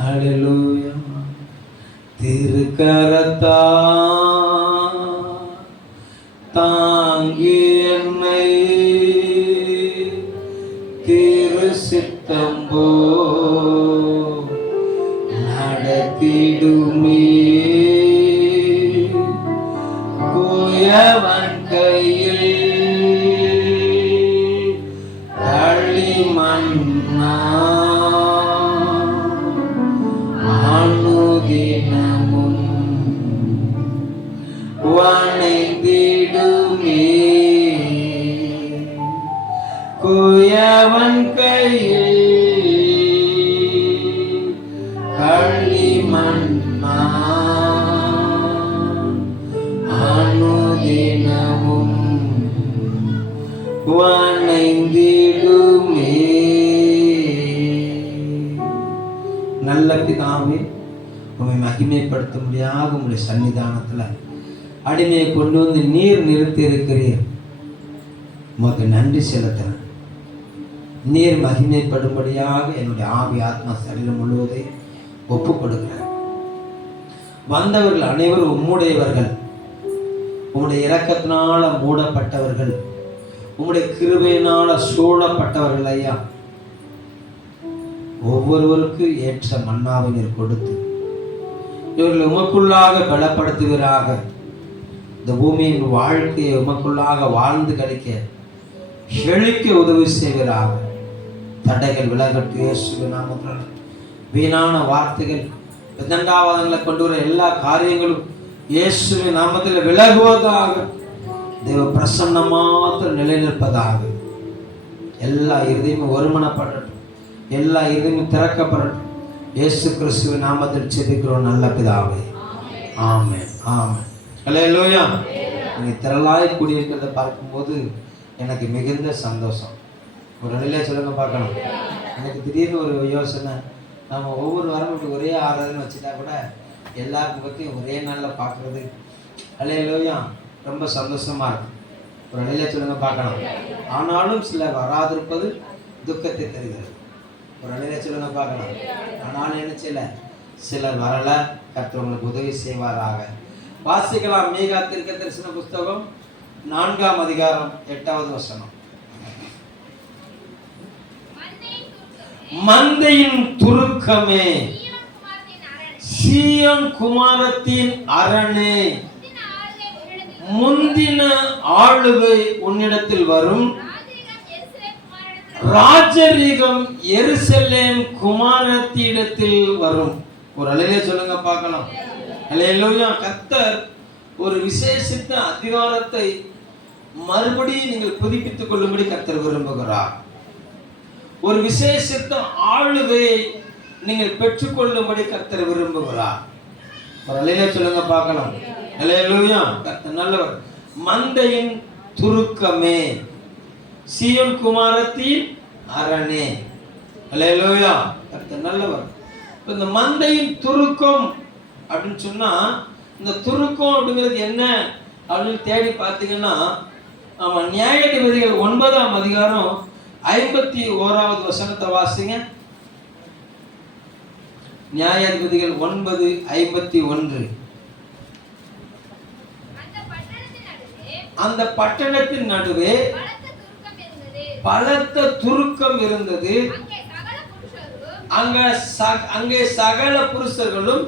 ஹல்லேலூயா. திருக்கரத்தா தாங்கி என்னை திரு சித்தம்போ நடத்திடுமே. குயவன் கையில் களிமண்ணா அனுதினமும் வணைந்திடுமே. குயவன் கையில் களிமண்ணா அனுதினமும் வணைந்திடுமே. நல்ல பிதாவே, உம்மை மகிமைப்படுத்த முடியாத உங்களுடைய சன்னிதானத்தில் அடிமையை கொண்டு வந்து நீர் நிறுத்தி இருக்கிறீர். உமக்கு நன்றி செலுத்துறேன். நீர் மகிமைப்படும்படியாக என்னுடைய ஆவி ஆத்மா சரீரம் முழுவதை ஒப்பு கொடுக்கிறேன். வந்தவர்கள் அனைவரும் உம்முடையவர்கள், உம்முடைய இரக்கத்தினால மூடப்பட்டவர்கள், உம்முடைய கிருபையினால சூழப்பட்டவர்கள் ஐயா. ஒவ்வொருவருக்கு ஏற்ற மன்னாவை நீர் கொடுத்து இவர்கள் உமக்குள்ளாக பலப்படுத்துவீராக. இந்த பூமியின் வாழ்க்கையை உமக்குள்ளாக வாழ்ந்து கிடைக்க செழிக்க உதவி செய்வீராக. தடைகள் விலகட்டு இயேசுவின் நாமத்தில். வீணான வார்த்தைகள் விதண்டாவாதங்களை கொண்டு வர எல்லா காரியங்களும் இயேசுவின் நாமத்தில் விலகுவதாக. தேவ பிரசன்னம் மாத்திரம் நிலைநிற்பதாக. எல்லா இருதயமும் ஒருமனப்படட்டும், எல்லா இருதயமும் திறக்கப்படட்டும். இயேசு கிறிஸ்துவின் நாமத்தில் செபிக்கிறோம் நல்ல பிதாவே. ஆமென், ஆமென். ஹல்லேலூயா. நீங்க திரளாய் கூடியிருக்கிறத பார்க்கும்போது எனக்கு மிகுந்த சந்தோஷம். ஒரு நிலையில சொல்லுங்க பார்க்கலாம். எனக்கு திடீர்னு ஒரு யோசனை, நம்ம ஒவ்வொரு வாரம் இப்படி ஒரே ஆராதனை வச்சுட்டா கூட எல்லா முகத்தையும் ஒரே நாளில் பார்க்குறது ஹல்லேலூயா ரொம்ப சந்தோஷமா இருக்கு. ஒரு நிலையில சொல்லுங்க பார்க்கலாம். ஆனாலும் சிலர் வராதிருப்பது துக்கத்தை தருகிறது. ஒரு நிலையில சொல்லுங்க பார்க்கலாம். ஆனாலும் என்ன செய்யல, சிலர் வரல. கர்த்தர் உங்களுக்கு உதவி செய்வாராக. வாசிக்கலாம். மீகா தீர்க்கதரிசன புஸ்தகம் 4ஆம் அதிகாரம் 8வது வசனம். மந்தையின் துருக்கமே, சீயோன் குமாரத்தின் அரணே, முந்தின ஆளுகை உன்னிடத்தில் வரும், ராஜரீகம் எருசலேம் குமாரத்திடத்தில் வரும். ஒரு அலையிலே சொல்லுங்க பார்க்கலாம். ஹல்லேலூயா. கர்த்தர் ஒரு விசேஷித்த அதிகாரத்தை மறுபடியும் நீங்கள் புதுப்பித்துக் கொள்ளும்படி கர்த்தர் விரும்புகிறார். ஒரு விசேஷித்த ஆளுகையை நீங்கள் பெற்றுக்கொள்ளும்படி கர்த்தர் விரும்புகிறார். ஒரு அலையிலே சொல்லுங்க பார்க்கலாம். ஹல்லேலூயா. கர்த்தர் நல்லவர். மந்தையின் துருக்கமே, சீயோன் குமாரத்தின் அரணே. ஹல்லேலூயா. கர்த்தர் நல்லவர். இந்த மந்தையின் துருக்கம் அப்படின்னு சொன்னா, இந்த துருக்கம் அப்படிங்கிறது என்ன அப்படின்னு தேடி பார்த்தீங்கன்னா, ஆமா, நியாயாதிபதிகள் 9ஆம் அதிகாரம் 51வது வசனத்தை வாசிங்க. நியாயாதிபதிகள் 9:51. அந்த பட்டணத்தின் நடுவே பலத்த துருக்கம் இருந்தது. அங்கே சகல புருஷர்களும்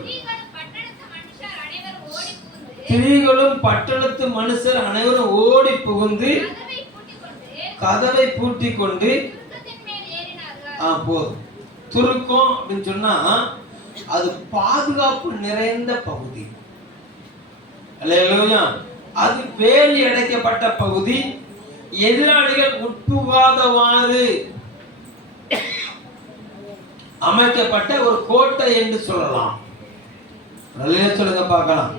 ஸ்திரீகளும் பட்டணத்து மனுஷர் அனைவரும் ஓடி புகுந்து கதவை பூட்டி கொண்டு போதும். துருக்கம் அப்படின்னு சொன்னா அது பாதுகாப்பு நிறைந்த பகுதி. அல்லேலூயா. அது வேலி அடைக்கப்பட்ட பகுதி. எதிராளிகள் உட்புகாதவாறு அமைக்கப்பட்ட ஒரு கோட்டை என்று சொல்லலாம். சொல்லுங்க பார்க்கலாம்.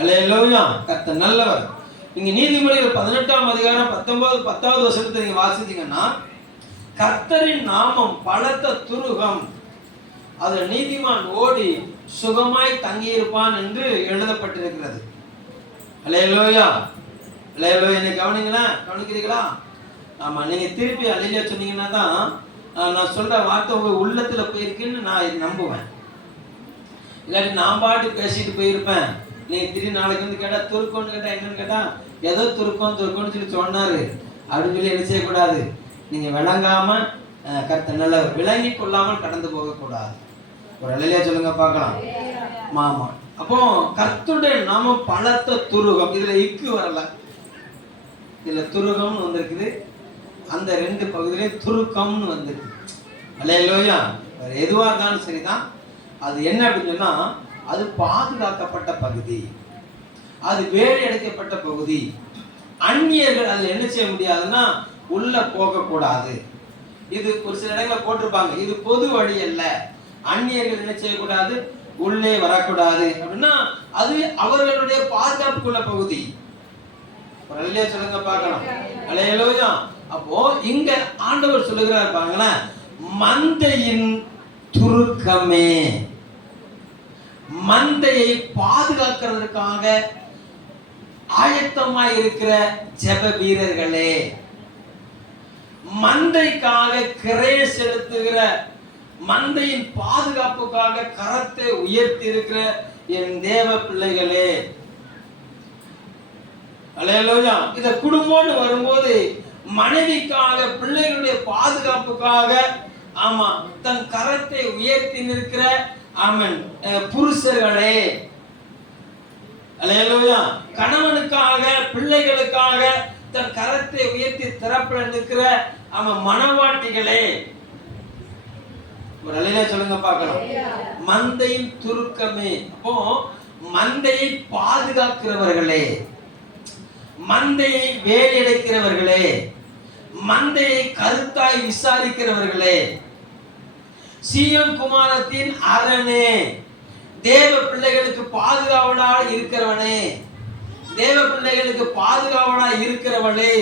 அல்லேலூயா. கர்த்தர் நல்லவர். நீங்க நீதிமொழிகள் 18ஆம் அதிகாரம் 10வது வசனத்தை நீங்க வாசிச்சீங்கன்னா, கர்த்தரின் நாமம் பலத்த துருகம், அதில் நீதிமான் ஓடி சுகமாய் தங்கியிருப்பான் என்று எழுதப்பட்டிருக்கிறது. அல்லேலூயா. அல்லேலூயா. என்ன கவனிக்கிறீங்களா? ஆமா, நீங்க திருப்பி அல்லேலூயா சொன்னீங்கன்னா தான் நான் சொல்ற வார்த்தை உங்க உள்ளத்துல போயிருக்குன்னு நான் நம்புவேன். இல்லாட்டி நான் பாட்டு பேசிட்டு போயிருப்பேன். நீ திடீர்னு நாளைக்கு வந்து கேட்டா துருக்கம்னு கேட்டா என்னன்னு கேட்டா ஏதோ துருக்கம்னு சொல்லி சொன்னாரு அப்படின்னு சொல்லி என்ன செய்யக்கூடாது. நீங்க விளங்காம கர்த்தர் நல்ல விளங்கி கொள்ளாமல் கடந்து போகக்கூடாது. ஒரு அலையிலே சொல்லுங்க பார்க்கலாம். மாமா அப்போ கர்த்தருடைய நாம பலத்த துருகம். இதுல இக்கு வரல, இதுல துருகம்னு வந்திருக்குது. அந்த 2 பகுதியிலே துருக்கம்னு வந்திருக்கு. அல்லேலூயா. வேற எதுவா இருந்தாலும் சரிதான். அது என்ன அப்படின்னு சொன்னா அது பாதுகாக்கப்பட்ட பகுதி, அது வேலை அடைக்கப்பட்ட பகுதி. அந்நியர்கள் அதுல என்ன செய்ய முடியாதுன்னா உள்ள போகக்கூடாது. இது ஒரு சில இடங்களை போட்டிருப்பாங்க, இது பொது வழி அல்ல, அந்நியர்கள் என்ன செய்யக்கூடாது, உள்ளே வரக்கூடாது அப்படின்னா அது அவர்களுடைய பாதுகாப்புக்குள்ள பகுதி. ஒரு அல்லையா சொல்லுங்க பார்க்கலாம். அல்லேலூயா. அப்போ இங்க ஆண்டவர் சொல்லுகிறார் பாருங்களேன், மந்தையின் துருக்கமே, மந்தையை பாதுகாக்கிறதுக்காக ஆயத்தமாய் இருக்கிற ஜெப வீரர்களே, மந்தைக்காக கிரையை செலுத்துகிற, மந்தையின் பாதுகாப்புக்காக கரத்தை உயர்த்தி இருக்கிற என் தேவ பிள்ளைகளே, அல்லேலூயா. இத குடும்பம்னு வரும்போது மனைவிக்காக பிள்ளைகளுடைய பாதுகாப்புக்காக ஆமா தன் கரத்தை உயர்த்தி நிற்கிற ஆமென் புருஷர்களே, அல்லேலூயா. கணவனுக்காக பிள்ளைகளுக்காக தன் கரத்தை உயர்த்தி திறப்புல நிற்கிற ஆமா மனவாட்டிகளே, ஒரு அல்லேலூயா சொல்லுங்க பார்க்கலாம். மந்தையின் துருக்கமே. அப்போ மந்தையை பாதுகாக்கிறவர்களே, மந்தையை வேலையடைக்கிறவர்களே, மந்தையை கருத்தாய் விசாரிக்கிறவர்களே, சீயோன் குமாரத்தின் அரணே, தேவ பிள்ளைகளுக்கு பாதுகாவலாக இருக்கிறவனே, தேவ பிள்ளைகளுக்கு பாதுகாவலாக இருக்கிறவளே.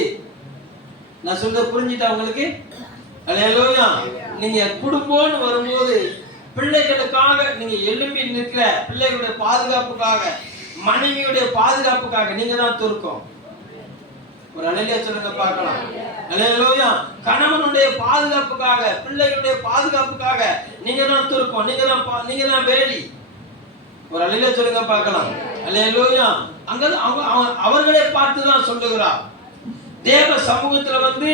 நான் சொல்ல புரிஞ்சுட்டா உங்களுக்கு? அல்லேலூயா. நீங்க குடும்பம்னு வரும்போது பிள்ளைகளுக்காக நீங்க எழும்பி நிற்கிற, பிள்ளைகளுடைய பாதுகாப்புக்காக, மனைவியுடைய பாதுகாப்புக்காக நீங்க தான் துருக்கம். ஒரு அல்லேலூயா சொல்லுங்க பார்க்கலாம். அல்லேலூயா. கணவனுடைய பாதுகாப்புக்காக, பிள்ளைகளுடைய பாதுகாப்புக்காக நீங்க தான் துருக்கம், நீங்க தான் வேலி. ஒரு அல்லேலூயா சொல்லுங்க பார்க்கலாம். அல்லேலூயா. அங்க அவர்களை பார்த்து தான் சொல்லுகிறார். தேவ சமூகத்துல வந்து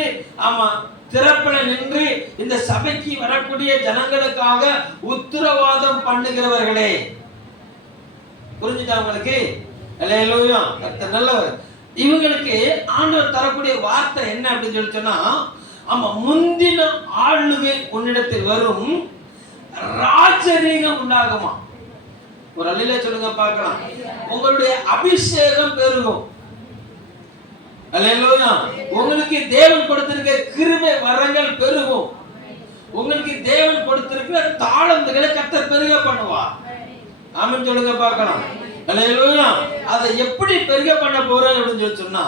ஆமா திறப்புல நின்று இந்த சபைக்கு வரக்கூடிய ஜனங்களுக்காக உத்தரவாதம் பண்ணுகிறவர்களே. புரிஞ்சுட்டா உங்களுக்கு? அல்லேலூயா. கர்த்தர் நல்லவர். இவங்களுக்கு ஆண்டவர் தரக்கூடிய வார்த்தை என்ன அப்படின்னு சொல்லி சொன்னா, ஆமா முந்தின ஆளுகை உன்னிடத்தில் வரும், ராஜரீகம் உண்டாகுமா. ஒரு அல்லேலூயா சொல்லுங்க பார்க்கலாம். உங்களுடைய அபிஷேகம் பெருகும். அல்லேலூயா. உங்களுக்கு தேவன் கொடுத்திருக்கிற கிருபை வரங்கள் பெருகும். உங்களுக்கு தேவன் கொடுத்திருக்கிற தாளந்துகளை கர்த்தர் பெருக பண்ணுவார். ஆமென் சொல்லுங்க பார்க்கலாம். அல்லேலூயா. அதை எப்படி பெருக பண்ண போறார் அப்படின்னு சொல்லி சொன்னா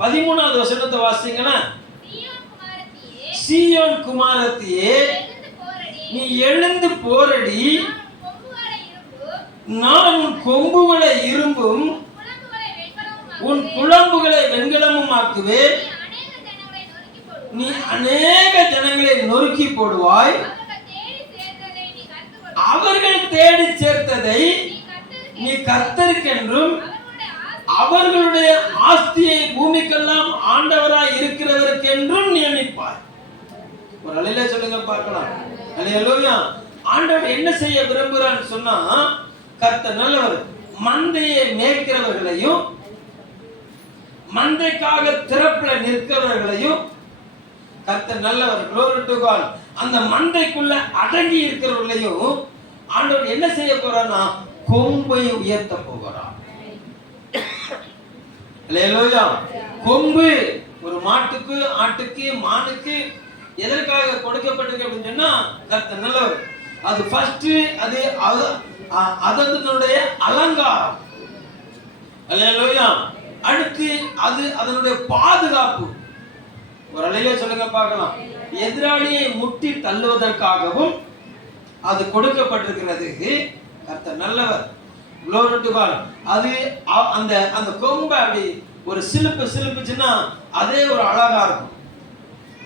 13வது வசனத்தை வாசிங்களா. சீயோன் குமாரத்தியே, நீ எழுந்து போரடி, நான் உன் கொம்புகளை இரும்பும் உன் குழம்புகளை வெண்கலமும் ஆக்குவேன். நீ அநேக ஜனங்களை நொறுக்கி போடுவாய். அவர்கள் தேடி சேர்த்ததை நீ கர்த்தருக்கென்றும் அவர்களுடைய ஆஸ்தியை பூமிக்கெல்லாம் ஆண்டவராய் இருக்கிறவருக்கென்றும் நியமிப்பாய். ஒரு அல்லேலூயா சொல்லுங்க பார்க்கலாம். அல்லேலூயா. ஆண்டவர் என்ன செய்ய விரும்புகிறான்னு சொன்னா, கர்த்தர் நல்லவர். மந்தையை மேய்க்கிறவர்களையும் மந்தைக்காக திறப்புல நிற்கிறவர்களையும் கர்த்தர் நல்லவர். glory to God. அந்த மந்தைக்குள்ள அடங்கி இருக்கிறவர்களையும் ஆண்டவர் என்ன செய்ய போறார்னா கொம்பை உயர்த்த போகிறார். அல்லேலூயா. கொம்பு ஒரு மாட்டுக்கு, ஆட்டுக்கு, மானுக்கு எதற்காக கொடுக்கப்பட்டிருக்கு அப்படின்னு சொன்னா கர்த்தர் நல்லவர். அது ஃபர்ஸ்ட் அது அதனுடைய அலங்காரம். அல்லேலூயா. அடுத்து அது அதனுடைய பாதுகாப்பு. ஒரு அல்லேலூயா சொல்லுங்க பார்க்கலாம். எதிராளியை முட்டி தள்ளுவதற்காகவும் அது கொடுக்கப்பட்டிருக்கிறது. கர்த்தர் நல்லவர். glory to God. அது அந்த அந்த கொம்பை அப்படி ஒரு சிலுப்புச்சுன்னா அதே ஒரு அழகா இருக்கும்.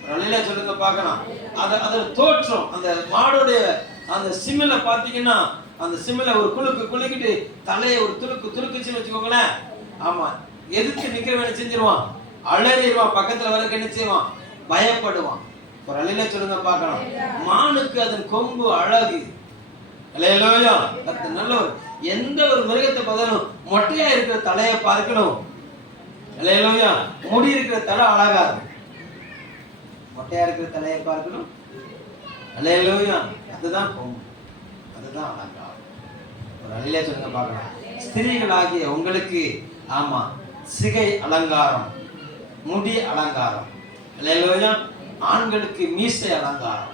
ஒரு அல்லேலூயா சொல்லுங்க பார்க்கலாம். அதோட தோற்றம், அந்த மாடுடைய அந்த சிமில பாத்தீங்கன்னா அந்த சிமில ஒரு குலுக்கிட்டு தலையை ஒரு துலுக்குச்சுன்னு வச்சுக்கோங்களேன். ஆமா, எதிர்த்து நிக்கிறவன் செஞ்சிருவான், அலறிடுவான், பக்கத்துல வர என்ன செய்வான், பயப்படுவான். ஒரு அலையில சொல்லுங்க பார்க்கலாம். மானுக்கு அதன் கொம்பு அழகு. அல்லேலூயா. அது நல்லவர். எந்த ஒரு மிருகத்தை பார்த்தாலும் மொட்டையா இருக்கிற தலையை பார்க்கணும். அல்லேலூயா. முடி இருக்கிற தலை அழகா இருக்கும். மொட்டையா இருக்கிற தலையை பார்க்கணும். அல்லேலூயா. அதுதான் கொம்பு, அதுதான் அழகா. ஒரு அலையில சொல்லுங்க பார்க்கலாம். ஸ்திரீகளாகிய உங்களுக்கு ஆமா சிகை அலங்காரம், முடி அலங்காரம். அல்லேலூயா. ஆண்களுக்கு மீசை அலங்காரம்.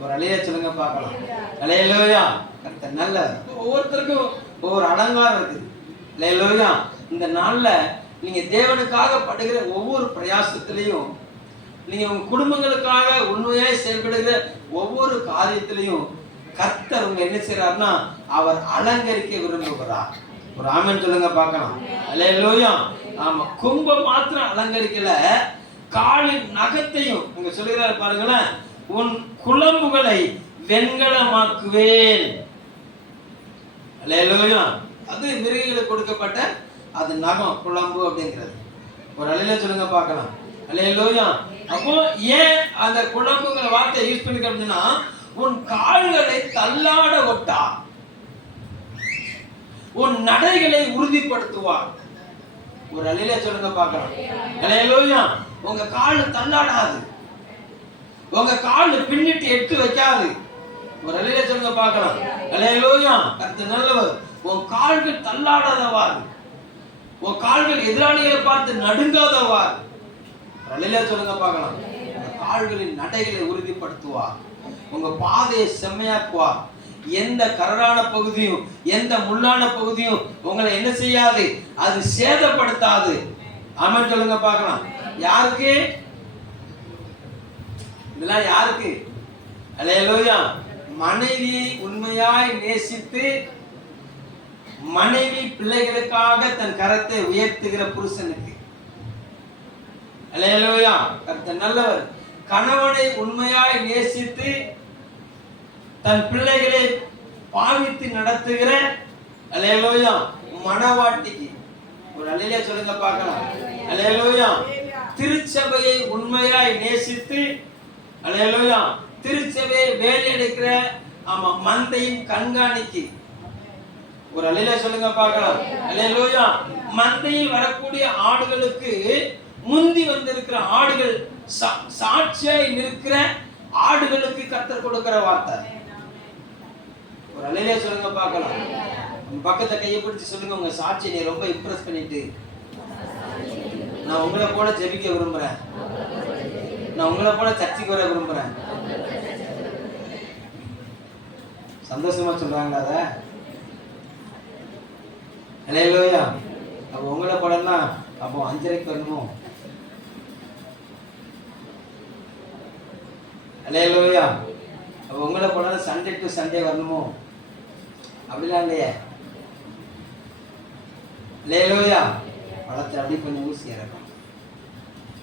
ஒரு அலையில சொல்லுங்க பார்க்கலாம். அல்லேலூயா. கர்த்தர் நல்ல. ஒவ்வொருத்தருக்கும் ஒவ்வொரு அலங்காரம் இருக்குது. அல்லேலூயா. இந்த நாள்ல நீங்க தேவனுக்காக படுகிற ஒவ்வொரு பிரயாசத்திலையும், நீங்க உங்க குடும்பங்களுக்காக உண்மையாய் செயல்படுகிற ஒவ்வொரு காரியத்திலையும் கர்த்தர் உங்க என்ன செய்யறாருன்னா அவர் அலங்கரிக்க விரும்புகிறார். ஒரு ஆமென் சொல்லுங்க பார்க்கலாம். அல்லேலூயா. ஆமா, கொம்பை மாத்திரம் அலங்கரிக்கல, காலின் நகத்தையும் நீங்க சொல்லுகிறாரு பாருங்களேன். உன் குளம்புகளை வெண்கலமாக்குவேன். அல்லேலூயா. அது மிருகங்களுக்கு கொடுக்கப்பட்ட அது நகம், குளம்பு அப்படிங்கிறது. ஒரு அலையில சொல்லுங்க பார்க்கலாம். அல்லேலூயா. அப்போ ஏன் அந்த குளம்புங்கிற வார்த்தையை யூஸ் பண்ணிக்கிறதுன்னா, உன் கால்களை தள்ளாட ஒட்டா, உன் நடைகளை உறுதிப்படுத்துவார். ஒரு அலையில சொல்லுங்க பார்க்கலாம். அல்லேலூயா. உங்க கால் தள்ளாடாது, உங்க கால் பின்னிட்டு எட்டு வைக்காது. ஒரு அலையில சொல்லுங்க பார்க்கலாம். அல்லேலூயா. கர்த்தர் நல்லவர். உன் கால்கள் தள்ளாடாதவாறு, உன் கால்கள் எதிராளிகளை பார்த்து நடுங்காதவாறு. ஒரு அலையில சொல்லுங்க பார்க்கலாம். உங்க கால்களின் நடைகளை உறுதிப்படுத்துவார், உங்க பாதையை செம்மையாக்குவார். எந்த கரடான பகுதியும் எந்த முள்ளான பகுதியும் உங்களை என்ன செய்யாது, அது சேதப்படுத்தாது. ஆமென் சொல்லுங்க பார்க்கலாம். யாருக்கு இதெல்லாம்? யாருக்கு? அல்லேலூயா. மனைவியை உண்மையாய் நேசித்து மனைவி பிள்ளைகளுக்காக தன் கரத்தை உயர்த்துகிற புருஷனுக்கு. அல்லேலூயா. கர்த்தர் நல்லவர். கணவனை உண்மையாய் நேசித்து தன் பிள்ளைகளை பாவித்து நடத்துகிற அல்லேலூயா மணவாட்டிக்கு. ஒரு அல்லேலூயா சொல்லுங்க பார்க்கலாம். அல்லேலூயா. திருச்சபையை உண்மையாய் நேசித்து அல்லேலூயா திருச்சபையை வேலை எடுக்கிற ஆமா மந்தையின் கண்காணிக்கு. ஒரு அல்லேலூயா சொல்லுங்க பார்க்கலாம். அல்லேலூயா. மந்தையில் வரக்கூடிய ஆடுகளுக்கு முந்தி வந்திருக்கிற ஆடுகள் சாட்சியாய் நிற்கிற ஆடுகளுக்கு கர்த்தர் கொடுக்கிற வார்த்தை. ஒரு அல்லேலூயா சொல்லுங்க பார்க்கலாம். பக்கத்தை கையை பிடிச்சு சொல்லுங்க, உங்க சாட்சியை நீ ரொம்ப இம்ப்ரெஸ் பண்ணிட்டு, நான் உங்களை போல ஜெபிக்க விரும்புறேன், நான் உங்களை போல சர்ச்சைக்கு வர விரும்புறேன். சந்தோஷமா சொல்றாங்களா அத? அல்லேலூயா. அப்போ உங்களை போலன்னா அப்போ 5:30 வரணுமோ? அல்லேலூயா. அப்போ உங்களை போல சண்டே டு சண்டே வரணுமோ? அப்படிலாம் இல்லையே. அல்லேலூயா. பழத்தை அப்படி கொஞ்சம் ஊசி இறக்கும்.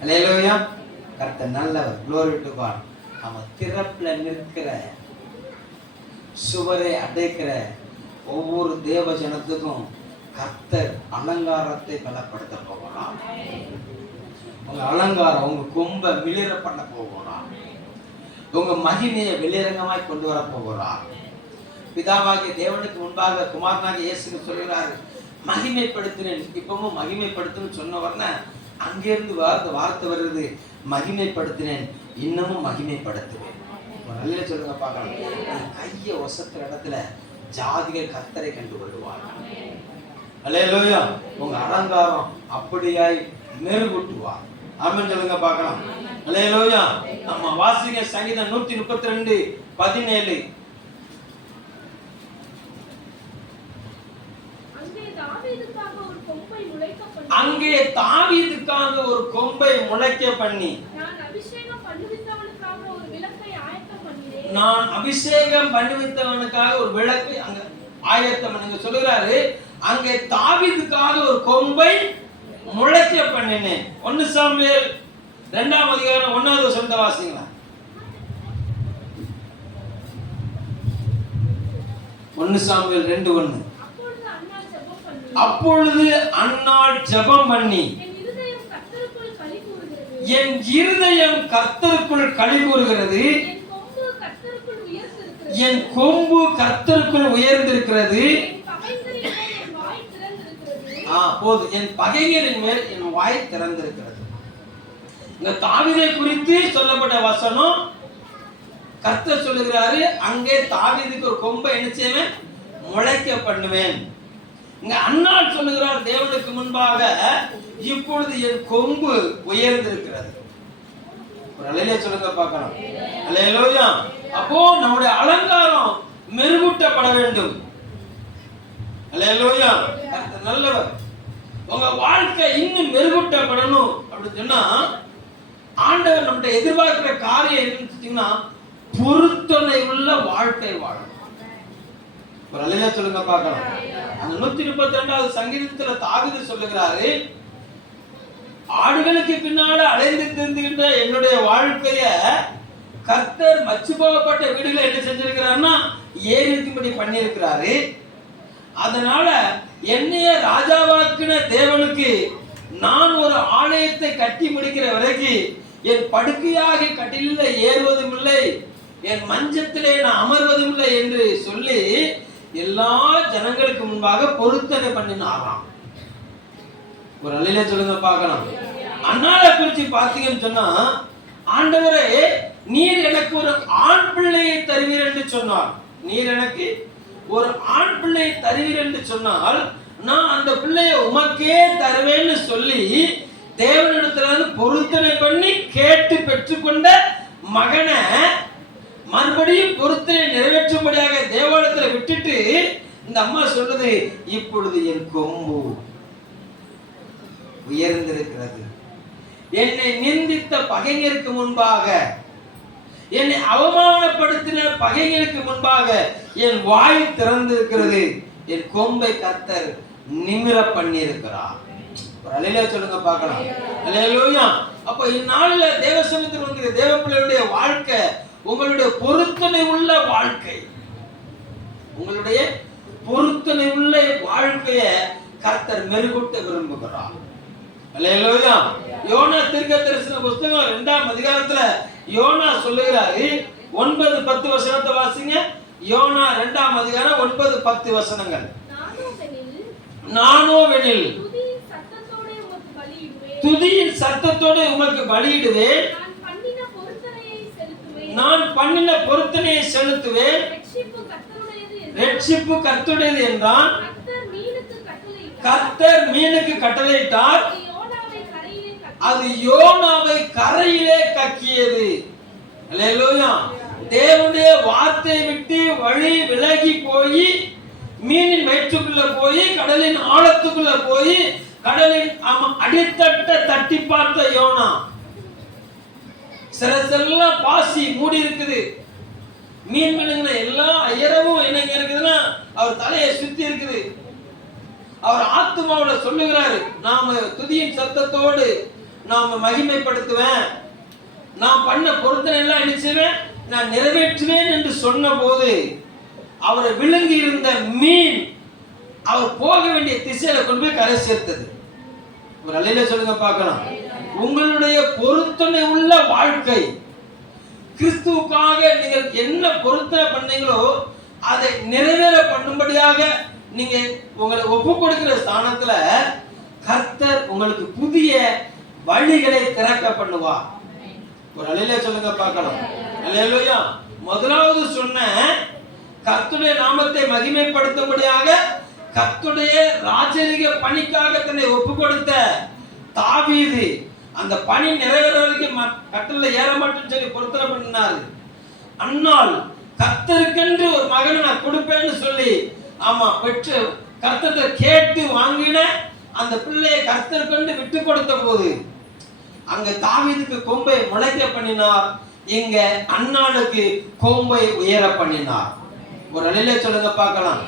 அல்லேலூயா. கர்த்தர் நல்லவர். glory to God. அவன் திறப்புல நிற்கிற, சுவரை அடைக்கிற ஒவ்வொரு தேவ ஜனத்துக்கும் கர்த்தர் அலங்காரத்தை பலப்படுத்த போகிறார். உங்க அலங்காரம், உங்க கொம்பை மிளிர பண்ண போகிறார். உங்க மகிமையை வெளியரங்கமாய் கொண்டு வர போகிறார். பிதாவாகிய தேவனுக்கு முன்பாக குமாரனாகிய இயேசு சொல்கிறார், மகிமைப்படுத்தினேன். இப்பவும் மகிமைப்படுத்துன்னு சொன்னவர்னா அங்கிருந்து வார்த்தை வருது, மகிமைப்படுத்தினேன், இன்னமும் மகிமைப்படுத்துவேன். நல்ல சொல்லுங்க பார்க்கலாம். கையை ஒசத்துற இடத்துல ஜாதிகள் கர்த்தரை கண்டு கொள்வார்கள். அல்லேலூயா. உங்க அலங்காரம் அப்படியாய் மெருகூட்டுவார். ஆமென் சொல்லுங்க பார்க்கலாம். அல்லேலூயா. நம்ம வாசிங்க சங்கீதம் 132:17. அங்கே தாவீதுக்காக ஒரு கொம்பை முளைக்க பண்ணி, நான் அபிஷேகம் பண்ணுவித்தவனுக்காக ஒரு விளக்கை அங்க ஆயத்தம் பண்ணுங்க சொல்லுகிறாரு. அங்கே தாவீதுக்காக ஒரு கொம்பை முளைக்க பண்ணினேன். 1 சாமுவேல் 2-வது அதிகாரம் 1வது வசனத்தை வாசிங்களா. 1 சாமுவேல் 2:1. அப்பொழுது அன்னாள் ஜெபம் பண்ணி என் இருதயம் கர்த்தருக்குள் களி கூறுகிறது, என் கொம்பு கர்த்தருக்குள் உயர்ந்திருக்கிறது. போது என் பகைஞரின் மேல் என் வாய் திறந்திருக்கிறது. இந்த தாவீதை குறித்து சொல்லப்பட்ட வசனம் கர்த்தர் சொல்லுகிறாரு, அங்கே தாவீதுக்கு ஒரு கொம்பை என்ன செய்வேன், முளைக்க பண்ணுவேன். இங்க அன்னாள் சொல்லுகிறார் தேவனுக்கு முன்பாக, இப்பொழுது என் கொம்பு உயர்ந்திருக்கிறது. ஒரு அல்லேலூயா சொல்லுங்க பார்க்கலாம். அல்லேலூயா. அப்போ நம்முடைய அலங்காரம் மெருகூட்டப்பட வேண்டும். அல்லேலூயா. நல்லவர். உங்க வாழ்க்கை இன்னும் மெருகூட்டப்படணும் அப்படின்னு சொன்னா ஆண்டவர் நம்மகிட்ட எதிர்பார்க்கிற காரியம் என்னன்னு பொருத்தனை உள்ள வாழ்க்கை வாழும். ஒரு அல்லேலூயா சொல்லுங்க பார்க்கலாம். அந்த 132வது சங்கீதத்துல தாவீது சொல்லுகிறாரு, ஆடுகளுக்கு பின்னால அலைந்து திரிந்துகின்ற என்னுடைய வாழ்க்கைய கர்த்தர் மச்சு போகப்பட்ட வீடுகளை என்ன செஞ்சிருக்கிறாருன்னா ஏறி இருக்கும்படி பண்ணியிருக்கிறாரு. அதனால என்னைய ராஜாவாக்கின தேவனுக்கு நான் ஒரு ஆலயத்தை கட்டி முடிக்கிற வரைக்கும் என் படுக்கையாகி கட்டில ஏறுவதும் இல்லை, என் மஞ்சத்திலே நான் அமர்வதும் இல்லை என்று சொல்லி எல்லா ஜனங்களுக்கு முன்பாக பொருத்தனை பண்ணினாராம். ஒரு அல்லேலூயா சொல்லுங்க பார்க்கலாம். அன்னாளை குறித்து பார்த்தீங்கன்னு சொன்னா, ஆண்டவரே நீர் எனக்கு ஒரு ஆண் பிள்ளையை தருவீர் என்று சொன்னார். நீர் எனக்கு ஒரு ஆண் பிள்ளையை தருவீர் என்று சொன்னால் நான் அந்த பிள்ளையை உமக்கே தருவேன்னு சொல்லி தேவனிடத்துல பொருத்தனை பண்ணி கேட்டு பெற்றுக்கொண்ட மகனை மறுபடியும் பொருத்தனை நிறைவேற்றும்படியாக தேவாலயத்துல விட்டுட்டு இந்த அம்மா சொல்றது, இப்பொழுது என் கொம்பு உயர்ந்திருக்கிறது. என்னை நிந்தித்த பகைஞருக்கு முன்பாக, என்னை அவமானப்படுத்தின பகைஞருக்கு முன்பாக என் வாய் திறந்திருக்கிறது. என் கொம்பை கர்த்தர் நிமிர பண்ணி இருக்கிறார். ஒரு அல்லேலூயா சொல்லுங்க பார்க்கலாம். அல்லேலூயா. அப்ப இந்நாளில தேவசமத்தில் வந்துற தேவ பிள்ளையுடைய வாழ்க்கை உங்களுடைய பொருத்தனை உள்ள வாழ்க்கை, உங்களுடைய பொருத்தனை உள்ள வாழ்க்கைய கர்த்தர் மெருகூட்ட விரும்புகிறார். அல்லேலூயா. யோனா தீர்க்கதரிசன புத்தகம் 2ஆம் அதிகாரத்துல யோனா சொல்லுகிறாரு, 9-10 வசனத்தை வாசிங்க. யோனா 2ஆம் அதிகாரம் 9-10 வசனங்கள். நானோவெனில் துதியின் சத்தத்தோடு உமக்கு பலியிடுவேன், நான் பண்ணின பொருத்தனையை செலுத்துவேன். ரட்சிப்பு கர்த்தருடையது என்றான். கர்த்தர் மீனுக்கு கட்டளையிட்டார், அது யோனாவை கரையிலே கக்கியது. அல்லேலூயா. தேவனுடைய வார்த்தையை விட்டு வழி விலகி போய் மீனின் வயிற்றுக்குள்ள போய் கடலின் ஆழத்துக்குள்ள போய் கடலின் அடித்தட்ட தட்டி பார்த்த யோனா, சிறசெல்லாம் பாசி மூடி இருக்குது, மீன் மீனுங்க எல்லாம் இரவும் என்னங்க இருக்குதுன்னா அவர் தலையை சுத்தி இருக்குது. அவர் ஆத்மாவோட சொல்லுகிறாரு, நாம துதியின் சத்தத்தோடு நாம மகிமைப்படுத்துவேன், நான் பண்ண பொருத்தனை எல்லாம் நினைச்சுவேன், நான் நிறைவேற்றுவேன் என்று சொன்ன போது அவரை விழுங்கி இருந்த மீன் அவர் போக வேண்டிய திசையில கொண்டு போய் கரை சேர்த்தது. ஒரு அல்லேலூயா சொல்லுங்க பார்க்கலாம். உங்களுடைய பொருத்தனை உள்ள வாழ்க்கை, கிறிஸ்துவுக்காக நீங்கள் என்ன பொருத்தனை பண்ணீங்களோ அதை நிறைவேற பண்ணும்படியாக நீங்க உங்களை ஒப்பு கொடுக்கிற ஸ்தானத்துல கர்த்தர் உங்களுக்கு புதிய வழிகளை திறக்க பண்ணுவார். ஒரு அல்லேலூயா சொல்லுங்க பார்க்கலாம். அல்லேலூயா. முதலாவது சொன்ன கர்த்தருடைய நாமத்தை மகிமைப்படுத்தும்படியாக கர்த்தருடைய ராஜரீக பணிக்காக தன்னை ஒப்பு கொடுத்த தாவீது அந்த பணி நிறைவேற வரைக்கும் கட்டளை ஏற மாட்டேன்னு சொல்லி பொருத்தனை பண்ணினாரு. அன்னாள் கர்த்தருக்கென்று ஒரு மகனை நான் கொடுப்பேன்னு சொல்லி ஆமா பெற்று கர்த்தரை கேட்டு வாங்கின அந்த பிள்ளையை கர்த்தருக்கென்று விட்டு கொடுத்த போது அங்க தாவீதுக்கு கொம்பை முளைக்க பண்ணினார், இங்க அன்னாளுக்கு கொம்பை உயர பண்ணினார். ஒரு அல்லேலூயா சொல்லுங்க பார்க்கலாம்.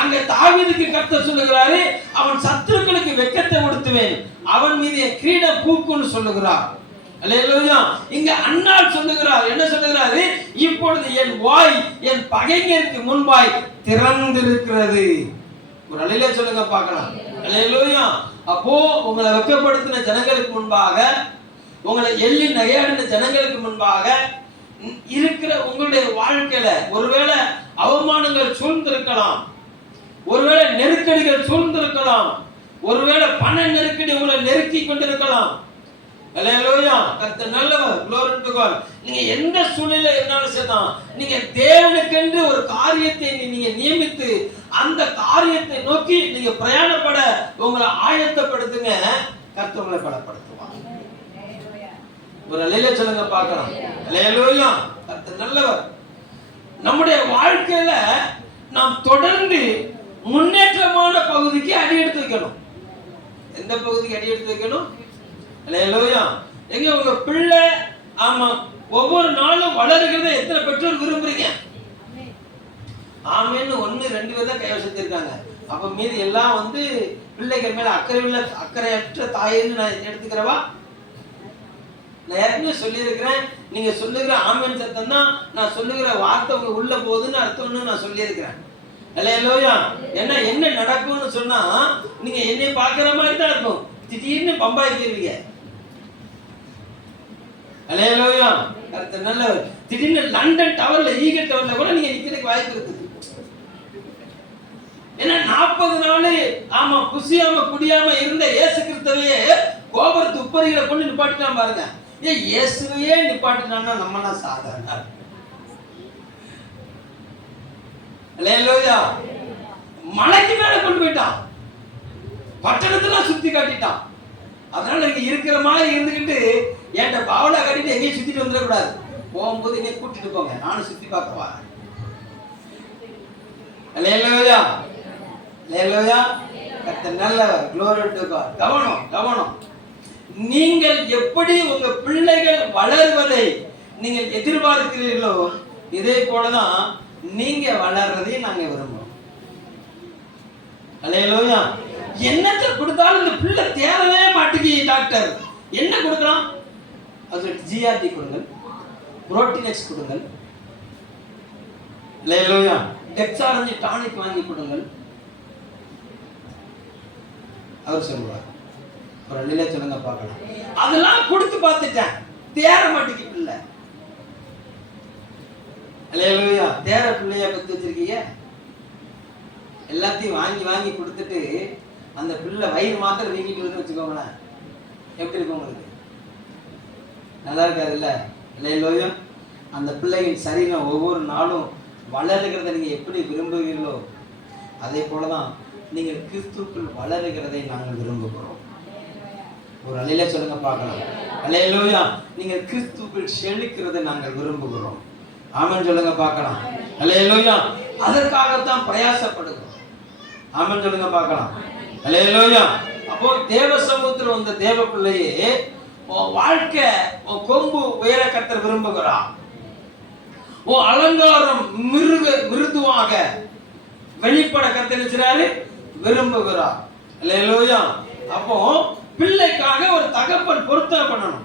அங்க தாவீதுக்கு கர்த்தர் சொல்லுகிறாரு, அவன் சத்துருக்களுக்கு வெட்கத்தை உடுத்துவேன், அவன் மீது என் கிரீடம் பூக்கும்னு சொல்லுகிறார். அல்லேலூயா. இங்க அன்னாள் சொல்லுகிறார், என்ன சொல்லுகிறாரு? இப்பொழுது என் வாய் என் பகைஞருக்கு முன்பாய் திறந்திருக்கிறது. ஒரு அல்லேலூயா சொல்லுங்க பார்க்கலாம். அல்லேலூயா. அப்போ உங்களை வெட்கப்படுத்தின ஜனங்களுக்கு முன்பாக, உங்களை எள்ளி நகையாடின ஜனங்களுக்கு முன்பாக இருக்கிற உங்களுடைய வாழ்க்கையில ஒருவேளை அவமானங்கள் சூழ்ந்திருக்கலாம், ஒருவேளை நெருக்கடிகள் சூழ்ந்திருக்கலாம், ஒருவேளை பண நெருக்கடி உங்களை நெருக்கி கொண்டிருக்கலாம். அல்லேலூயா. கர்த்தர் நல்லவர். glory to God. நீங்க எந்த சூழ்நிலை இருந்தாலும் சரிதான், நீங்க தேவனுக்கென்று ஒரு காரியத்தை நீங்க நியமித்து அந்த காரியத்தை நோக்கி நீங்க பிரயாணப்பட உங்களை ஆயத்தப்படுத்துங்க. கர்த்தர் உங்களை பலப்படுத்துவார். ஒரு அல்லேலூயா சொல்லுங்க பார்க்கலாம். அல்லேலூயா. கர்த்தர் நல்லவர். நம்முடைய வாழ்க்கையில நாம் தொடர்ந்து முன்னேற்றமான பகுதிக்கு அடி எடுத்து வைக்கணும். எந்த பகுதிக்கு அடி எடுத்து வைக்கணும்? அல்லேலூயா. எங்க உங்க பிள்ளை ஆமா ஒவ்வொரு நாளும் வளருகிறத எத்தனை பெற்றோர் விரும்புறீங்க? ஆமேன்னு 1-2 பேர் தான் கைவசத்திருக்காங்க. அப்ப மீதி எல்லாம் பிள்ளைகள் மேல அக்கறையற்ற தாயின்னு நான் எடுத்துக்கிறவா? நான் ஏற்கனவே சொல்லியிருக்கிறேன், நீங்க சொல்லுகிற ஆமேன் சத்தம் தான் நான் சொல்லுகிற வார்த்தை உங்க உள்ள போகுதுன்னு அர்த்தம்னு நான் சொல்லியிருக்கிறேன். அல்லேலூயா. ஏன்னா என்ன நடக்கும்னு சொன்னா நீங்க என்னை பார்க்கிற மாதிரி தான் இருக்கும். திடீர்னு பம்பாய் போயிருவீங்க. அல்லேலூயா. கர்த்தர் நல்லவர். திடீர்னு லண்டன் டவர்ல ஈகிள் டவர்ல கூட நீங்க நிக்கிறதுக்கு வாய்ப்பு இருக்குது. ஏன்னா 40 நாள் ஆமா புசியாம குடியாம இருந்த இயேசு கிறிஸ்துவையே கோபுரத்து உப்பரிகளை கொண்டு நிப்பாட்டிட்டான் பாருங்க. ஏன் இயேசுவையே நிப்பாட்டினான்னா நம்மனா சாதாரண? அல்லேலூயா. மலைக்கு மேல கொண்டு போயிட்டான், பட்டணத்தெல்லாம் சுத்தி காட்டிட்டான். அதனால நீங்க இருக்கிற மாதிரி இருந்துகிட்டு என்கிட்ட பாவலா கட்டிட்டு எங்கேயும் சுத்திட்டு வந்துடக்கூடாது. போகும்போது என்னை கூட்டிட்டு போங்க, நானும் சுத்தி பார்க்கவா. அல்லேலூயா. அல்லேலூயா. கர்த்தர் நல்லவர். glory to God. கவனம் கவனம். நீங்கள் எப்படி உங்க பிள்ளைகள் வளர்வதை நீங்கள் எதிர்பார்க்கிறீர்களோ இதே போலதான் நீங்க வளர்றதை நாங்க விரும்புறோம். அல்லேலூயா. என்னத்தை கொடுத்தாலும் இந்த பிள்ளை தேரவே மாட்டேங்கி டாக்டர். என்ன கொடுக்கலாம்? அது ஜிஆர்டி கொடுங்கள், புரோட்டீனெக்ஸ் கொடுங்கள், அல்லேலூயா, டெக்ஸாலஜி டானிக் வாங்கி கொடுங்கள். அவர் சொல்லுவார். ஒரு அல்லேலூயா சொல்லுங்க பார்க்கலாம். அதெல்லாம் கொடுத்து பார்த்துட்டேன், தேர மாட்டேங்கி பிள்ளை. அல்லேலூயா. தேர பிள்ளையா பெற்று வச்சிருக்கீங்க. எல்லாத்தையும் வாங்கி வாங்கி கொடுத்துட்டு அந்த பிள்ளை வயிறு மாத்திரம் வீங்கிட்டு இருக்குன்னு வச்சுக்கோங்களேன், எப்படி இருக்கும் உங்களுக்கு? நல்லா இருக்காது இல்ல? அல்லேலூயா. அந்த பிள்ளையின் சரீரம் ஒவ்வொரு நாளும் வளருகிறத நீங்க எப்படி விரும்புகிறீர்களோ அதே போலதான் நீங்கள் கிறிஸ்துக்குள் வளருகிறதை நாங்கள் விரும்புகிறோம். ஒரு அல்லேலூயா சொல்லுங்க பார்க்கலாம். அல்லேலூயா. நீங்கள் கிறிஸ்துக்குள் செழிக்கிறதை நாங்கள் விரும்புகிறோம். ஆமென் சொல்லுங்க பார்க்கலாம். அல்லேலூயா. அதற்காகத்தான் பிரயாசப்படுகிறோம். ஆமென் சொல்லுங்க பார்க்கலாம். அல்லேலூயா. அப்போ தேவ சமூகத்தில் வந்த தேவ பிள்ளையே வாழ்க்கை கொம்பு உயர கர்த்தர் விரும்புகிறார். அலங்காரம் மிருதுவாக வெளிப்பட கர்த்தர் விரும்புகிறார். அல்லேலூயா. அப்போ பிள்ளைக்காக ஒரு தகப்பன் பொருத்தனை பண்ணணும்.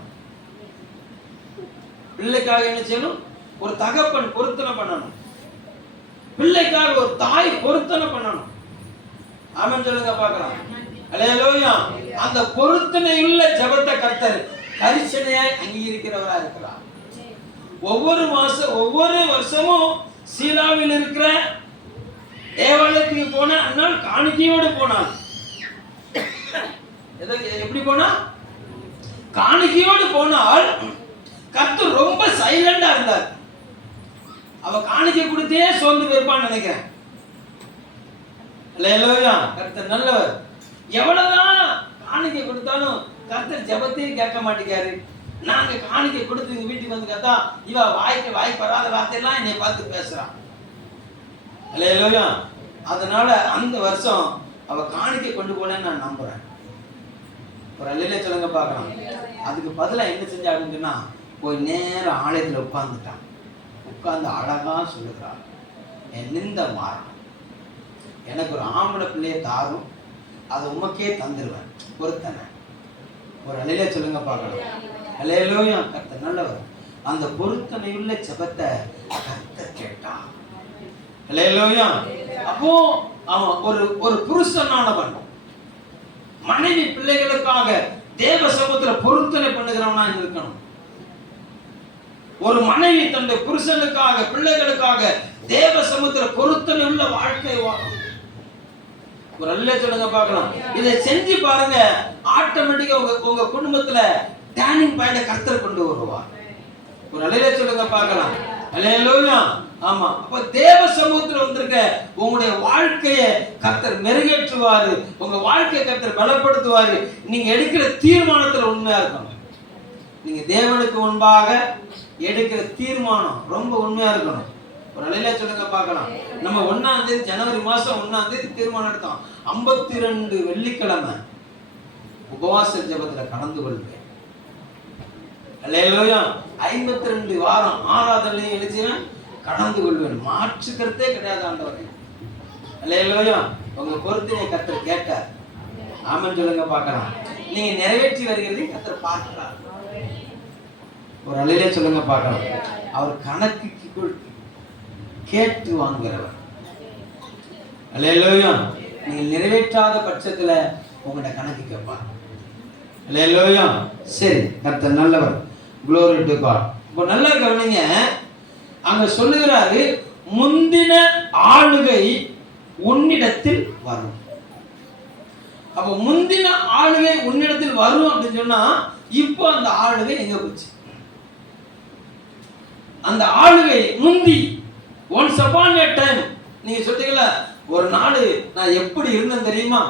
பிள்ளைக்காக என்ன செய்யணும்? ஒரு தகப்பன் பொருத்தனை பண்ணணும். பிள்ளைக்காக ஒரு தாய் பொருத்தனை பண்ணணும். ஆமென் சொல்லுங்க பார்க்கலாம். அல்லேலூயா. அந்த பொருத்தனையுள்ள ஜெபத்தை கர்த்தர் கரிசனையாய் அங்கீகரிக்கிறவரா இருக்கிறார். ஒவ்வொரு வருஷமும் சீலாவில் இருக்கிற தேவாலயத்துக்கு போன அண்ணால் காணிக்கையோடு போனான். எப்படி போனா? காணிக்கையோடு போனால் கர்த்தர் ரொம்ப சைலண்டா இருந்தார். அவ காணிக்கை கொடுத்தே சோர்ந்து போயிருப்பான்னு நினைக்கிறேன். அல்லேலூயா. கர்த்தர் நல்லவர். எவ்வளவுதான் காணிக்கை கொடுத்தாலும் கர்த்தர் ஜெபத்தையும் கேட்க மாட்டேங்காரு. நாங்க காணிக்கை கொடுத்து எங்க வீட்டுக்கு வந்து கேட்டா இவ வாய்க்கு வராத வார்த்தையெல்லாம் என்னை பார்த்து பேசுறான். அல்லேலூயா. அதனால அந்த வருஷம் அவ காணிக்கை கொண்டு போனேன்னு நான் நம்புறேன். ஒரு அல்லேலூயா சொல்லுங்க பார்க்கலாம். அதுக்கு பதிலா என்ன செஞ்சா அப்படின்னு சொன்னா போய் நேரம் ஆலயத்துல உட்கார்ந்துட்டான். உட்கார்ந்து அழகா சொல்லுகிறான், என் நிந்த மாறும், எனக்கு ஒரு ஆம்பளை பிள்ளையை தாரும், அதை உமக்கே தந்துடுவேன் பொருத்தனை. ஒரு அல்லேலூயா சொல்லுங்க பார்க்கலாம். அல்லேலூயா. கர்த்தர் நல்லவர். அந்த பொருத்தனையுள்ள ஜெபத்தை கர்த்தர் கேட்டார். அல்லேலூயா. அப்போ அவன் ஒரு புருஷனானவன் மனைவி பிள்ளைகளுக்காக தேவ சமூகத்துல பொருத்தனை பண்ணுகிறவனா இருக்கணும். ஒரு மனைவி தன்னுடைய புருஷனுக்காக பிள்ளைகளுக்காக தேவ சமூகத்துல பொருத்தனை உள்ள வாழ்க்கை வாழும். ஒரு அல்ல சொல்லுங்க பார்க்கலாம். இதை செஞ்சு பாருங்க, ஆட்டோமேட்டிக்கா உங்க குடும்பத்துல டேர்னிங் பாயிண்ட கர்த்தர் கொண்டு வருவார். ஒரு அல்ல சொல்லுங்க பார்க்கலாம். அல்லேலூயா. ஆமா. அப்ப தேவ சமூகத்துல வந்திருக்க உங்களுடைய வாழ்க்கையை கர்த்தர் மெருகேற்றுவாரு. உங்க வாழ்க்கையை கர்த்தர் பலப்படுத்துவாரு. நீங்க எடுக்கிற தீர்மானத்துல உண்மையா இருக்கணும். நீங்க தேவனுக்கு முன்பாக எடுக்கிற தீர்மானம் ரொம்ப உண்மையா இருக்கணும். ஒரு நிலையில சொல்லுங்க பார்க்கலாம். நம்ம 1ஆம் தேதி ஜனவரி மாசம் 1ஆம் தேதி தீர்மானம் எடுத்தோம். 52 வெள்ளிக்கிழமை உபவாச ஜெபத்துல கலந்து கொள்வேன். அல்லேலூயா. 52 வாரம் ஆராதனையை எழுதினேன், கடந்து கொள்வேன். மாற்றுக்கிறதே கிடையாது ஆண்டவரே. அல்லேலூயா. உங்க பொருத்தனை கர்த்தர் கேட்டார். ஆமென் சொல்லுங்க பார்க்கலாம். நீங்க நிறைவேற்றி வருகிறதையும் கர்த்தர் பார்க்கிறார். ஒரு அலையிலே சொல்லுங்க பார்க்கலாம். அவர் கணக்குக்கு கேட்டு வாங்குகிறவர். அல்லேலூயா. நீங்க நிறைவேற்றாத பட்சத்துல உங்களோட கணக்கு கேட்பார். அல்லேலூயா. சரி, கர்த்தர் நல்லவர். Glory to God. இப்போ நல்லா கவனிங்க, அங்க சொல்லுகிறாரு, முந்தின ஆளுகை உன்னிடத்தில் வரும். அப்ப முந்தின ஆளுகை உன்னிடத்தில் வரும் அப்படின்னு சொன்னா, இப்போ அந்த ஆளுகை எங்க போச்சு? அந்த ஆளுகை முந்தி once upon a time. நீங்க சொல்றீங்களா, ஒரு நாள் நான் எப்படி இருந்தேன் தெரியுமா,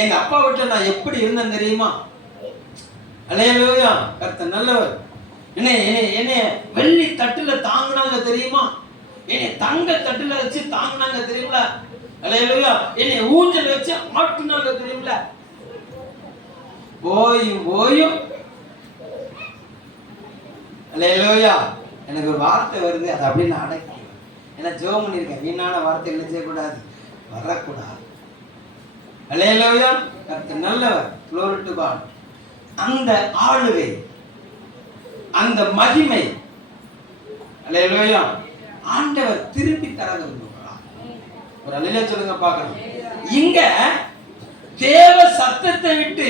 எங்க அப்பா வீட்டுல நான் எப்படி இருந்தேன் தெரியுமா? அல்லேலூயா. கர்த்தர் நல்லவர். என்னை வெள்ளி தட்டுல தாங்கினாங்க தெரியுமா? என்னை தங்க தட்டுல வச்சு தாங்கினாங்க தெரியுங்களா? அல்லேலூயா. என்னை ஊஞ்சல் வச்சு ஆட்டுனாங்க தெரியுங்களா? போயும் அல்லேலூயா. எனக்கு ஒரு வார்த்தை வருது, அது அப்படின்னு நான் அடக்கி என்ன ஜெபம் பண்ணியிருக்கேன். வீணான வார்த்தை என்ன செய்யக்கூடாது, வரக்கூடாது. அல்லேலூயா. கர்த்தர் நல்லவர். Glory to God. அந்த ஆளுகை, அந்த மகிமை, அல்லேலூயா, ஆண்டவர் திருப்பி தர விரும்புகிறார். ஒரு அல்லேலூயா சொல்லுங்க பார்க்கலாம். இங்க தேவ சத்தத்தை விட்டு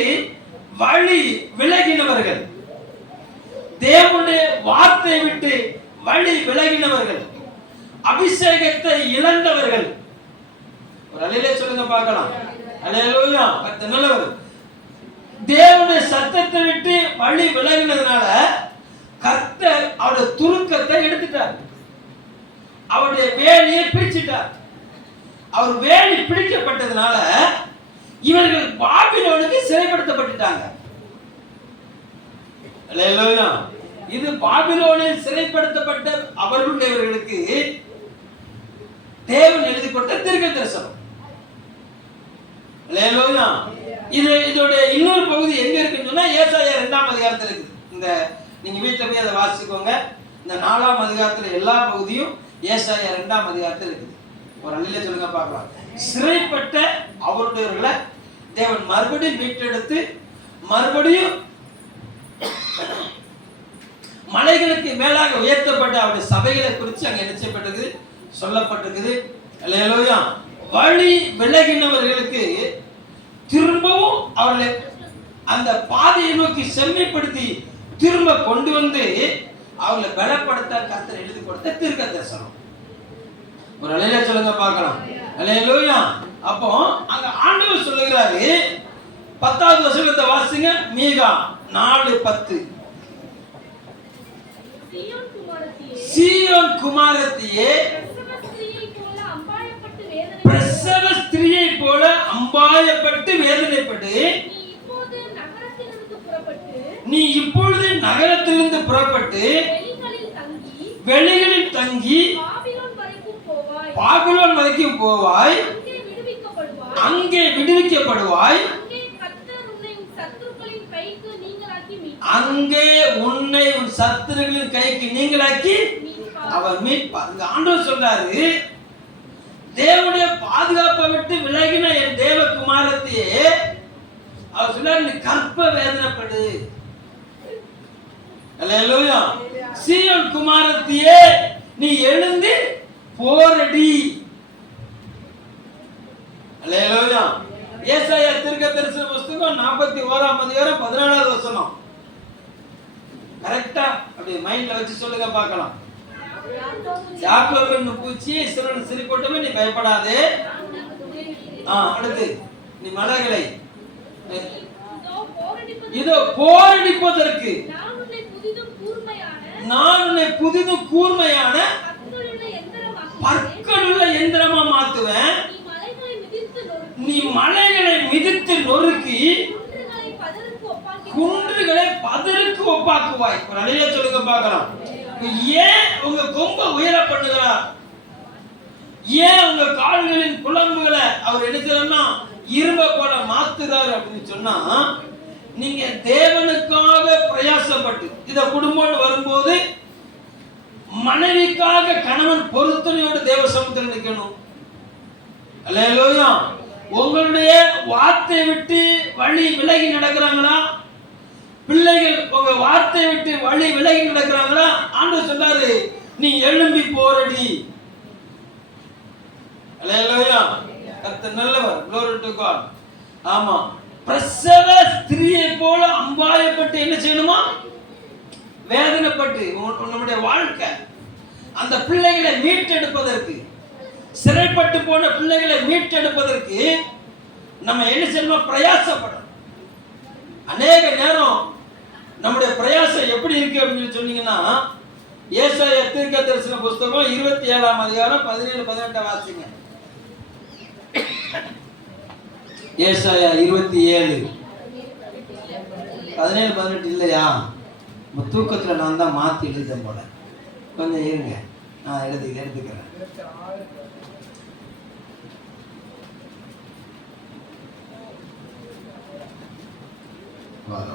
வழி விலகினவர்கள், தேவனுடைய வார்த்தை விட்டு வழி விலகினவர்கள், அபிஷேகத்தை இழந்தவர்கள். ஒரு அல்லேலூயா சொல்லுங்க பார்க்கலாம். அல்லேலூயா. கர்த்தர் நல்லவர். தேவனுடைய சத்தத்தை விட்டு வழி விலகினதுனால கர்த்தர் அவருடைய துருக்கத்தை எடுத்துட்டார். அவருடைய வேலையை பிடிச்சிட்டார். அவர் வேலை பிடிக்கப்பட்டதுனால இவர்கள் பாபிலோனுக்கு சிறைப்படுத்தப்பட்டுட்டாங்க. அல்லேலூயா. இது பாபிலோனில் சிறைப்படுத்தப்பட்ட அவர்களுடையவர்களுக்கு தேவன் எழுதி கொடுத்த தீர்க்கதரிசனம். அல்லேலூயா. இதோட இன்னொரு பகுதி எங்க இருக்குன்னு சொன்னா ஏசாயா 2ஆம் அதிகாரத்துல இருக்குது. இந்த நீங்க வீட்டுல போய் அதை வாசிக்கோங்க. இந்த 4ஆம் அதிகாரத்துல எல்லா பகுதியும் ஏசாயா 2ஆம் அதிகாரத்துல இருக்குது. ஒரு அல்லேலூயா சொல்லுங்க பார்க்கலாம். சிறைப்பட்ட அவருடையவர்களை தேவன் மறுபடியும் மீட்டெடுத்து மறுபடியும் மலைகளுக்கு மேலாக உயர்த்தப்பட்ட அவருடைய சபைகளை குறித்து அங்க என்ன செய்யப்பட்டது, சொல்லப்பட்டிருக்குது. அல்லேலூயா. வழி விலகினவர்களுக்கு திரும்பவும் அவர்களை அந்த பாதையை நோக்கி செம்மைப்படுத்தி திரும்ப கொண்டு வந்து அவர்களை பலப்படுத்த கர்த்தர் எழுதி கொடுத்த தீர்க்கதரிசனம். ஒரு அல்லேலூயா சொல்லுங்க பார்க்கலாம். அல்லேலூயா. அப்போ அங்க ஆண்டவர் சொல்லுகிறாரு, 10வது வசனத்தை வாசிங்க. மீகா 4:10. சீயோன் குமாரத்தியே, பிரசவ ஸ்திரியை போல அம்பாயப்பட்டு வேதனைப்பட்டு நீ இப்பொழுது நகரத்திலிருந்து புறப்பட்டு வெளிகளில் தங்கி பாபிலோன் வரைக்கும் போவாய். அங்கே விடுவிக்கப்படுவாய். அங்கே உன்னை உன் சத்துருக்களின் கைக்கு நீங்களாக்கி அவர் மீட்பார். ஆண்டவர் சொல்றாரு, தேவனுடைய பாதுகாப்பை விட்டு விலகின என் தேவ குமாரத்தையே அவர் சொல்றாரு, நீ கற்ப வேதனைப்படு. அல்லேலூயா. சீயோன் குமாரத்தியே நீ எழுந்து போரடி. அல்லேலூயா. ஏசாயா தீர்க்கதரிசன புத்தகம் 41ஆம் அதிகாரம் 14வது வசனம். கரெக்ட்டா அப்படி மைண்ட்ல வச்சு சொல்லுங்க பார்க்கலாம். யாக்கோபு என்னும் பூச்சி, இஸ்ரவேல் சிறுகூட்டமே நீ பயப்படாதே. அடுத்து நீ மலைகளை இதோ போரடிப்பதற்கு நான் உன்னை புதிதும் கூர்மையான பற்களுள்ள எந்திரமா மாத்துவேன். நீ மலைகளை மிதித்து நொறுக்கி குன்றுகளை பதருக்கு ஒப்பாக்குவாய். ஒரு அழிய சொல்லுங்க பார்க்கலாம். ஏன் உங்க கொம்ப உயர பண்ணுகிறார்? ஏன் உங்க கால்களின் குழம்புகளை அவர் எடுக்கிறன்னா இரும்ப போல மாத்துறாரு அப்படின்னு சொன்னா, நீங்க தேவனுக்காக பிரயாசப்பட்டு இத குடும்பம் வரும்போது மனைவிக்காக கணவன் பொருத்தனையோடு தேவ சமூகத்தில் நிற்கணும். அல்லேலூயா. உங்களுடைய வார்த்தை விட்டு வழி விலகி நடக்கிறாங்களா? பிள்ளைகள் உங்க வார்த்தை விட்டு வழி விலகி நடக்கிறாங்களா? ஆண்டவர் சொல்றாரு, நீ எழும்பி போரடி. அல்லேலூயா. கர்த்தர் நல்லவர். glory to God. ஆமா, பிரசவ ஸ்திரியை போல அம்பாயப்பட்டு என்ன செய்யணுமா? வேதனைப்பட்டு நம்முடைய வாழ்க்கை அந்த பிள்ளைகளை மீட்டெடுப்பதற்கு, சிறைப்பட்டு போன பிள்ளைகளை மீட்டெடுப்பதற்கு நம்ம என்ன செய்யணும்? பிரயாசப்படணும். அநேக நேரம் நம்முடைய பிரயாசம் எப்படி இருக்கு அப்படின்னு சொன்னீங்கன்னா, ஏசாயா தீர்க்கதரிசன புத்தகம் 27ஆம் அதிகாரம் 17-18 வாசிங்க. ஏசாயா 27 17-18 இல்லையா? தூக்கத்துல நான் தான் மாத்தி எழுதிட்டேன் போல. கொஞ்சம் இருங்க, நான் எடுத்துக்கிறேன். வர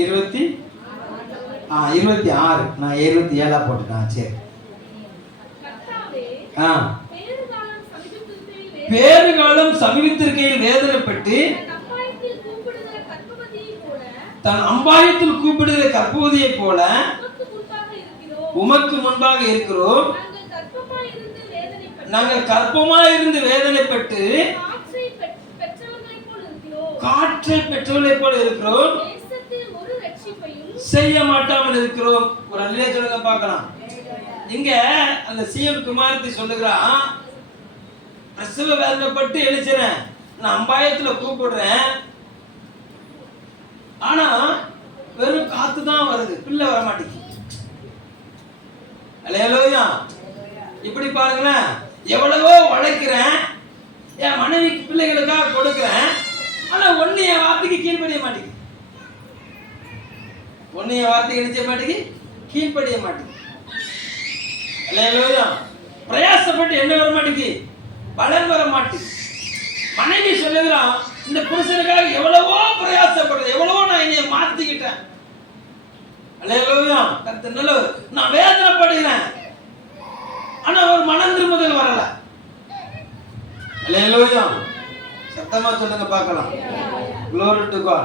26 நான் 27 போட்டுட்டேன். சரி. பேறுகாலம் சமீபத்திற்கையில் வேதனைப்பட்டு தன் அம்பாயத்தில் கூப்பிடுகிற கர்ப்பவதியை போல உமக்கு முன்பாக இருக்கிறோம். நாங்கள் கர்ப்பமாய் இருந்து வேதனைப்பட்டு காற்றை பெற்றவர்களை போல இருக்கிறோம், செய்ய மாட்டாமல் இருக்கிறோம். ஒரு அல்லேலூயா சொல்லுங்க பார்க்கலாம். இங்க அந்த சீயோன் குமாரத்தி சொல்லுகிறான், பிரசவ வேதனைப்பட்டு எழுச்சிறேன், நான் அம்பாயத்துல கூப்பிடுறேன், ஆனா வெறும் காத்து தான் வருது, பிள்ளை வர மாட்டேங்குது. அல்லேலூயா. இப்படி பாருங்களேன், எவ்வளவோ உழைக்கிறேன், என் மனைவிக்கு பிள்ளைகளுக்காக கொடுக்கிறேன், ஆனா ஒன்னு என் வார்த்தைக்கு கீழ்ப்படிய மாட்டேங்குது. ஒன்னு என் வார்த்தைக்கு நினைச்ச மாட்டேங்குது, கீழ்ப்படிய மாட்டேங்குது. அல்லேலூயா. பிரயாசப்பட்டு என்ன வர மாட்டேங்குது? பலன் வர மாட்டேங்குது. மனைவி சொல்லுகிறான், இந்த புருஷனுக்காக எவ்வளவோ பிரயாசப்படுறேன், எவ்வளவோ நான் என்னைய மாத்திக்கிட்டேன். அல்லேலூயா. கர்த்தர் நல்லவர். நான் வேதனைப்படுகிறேன், ஆனா ஒரு மனம் திரும்புதல் வரல. அல்லேலூயா. சத்தமா சொல்லுங்க பார்க்கலாம். glory to God.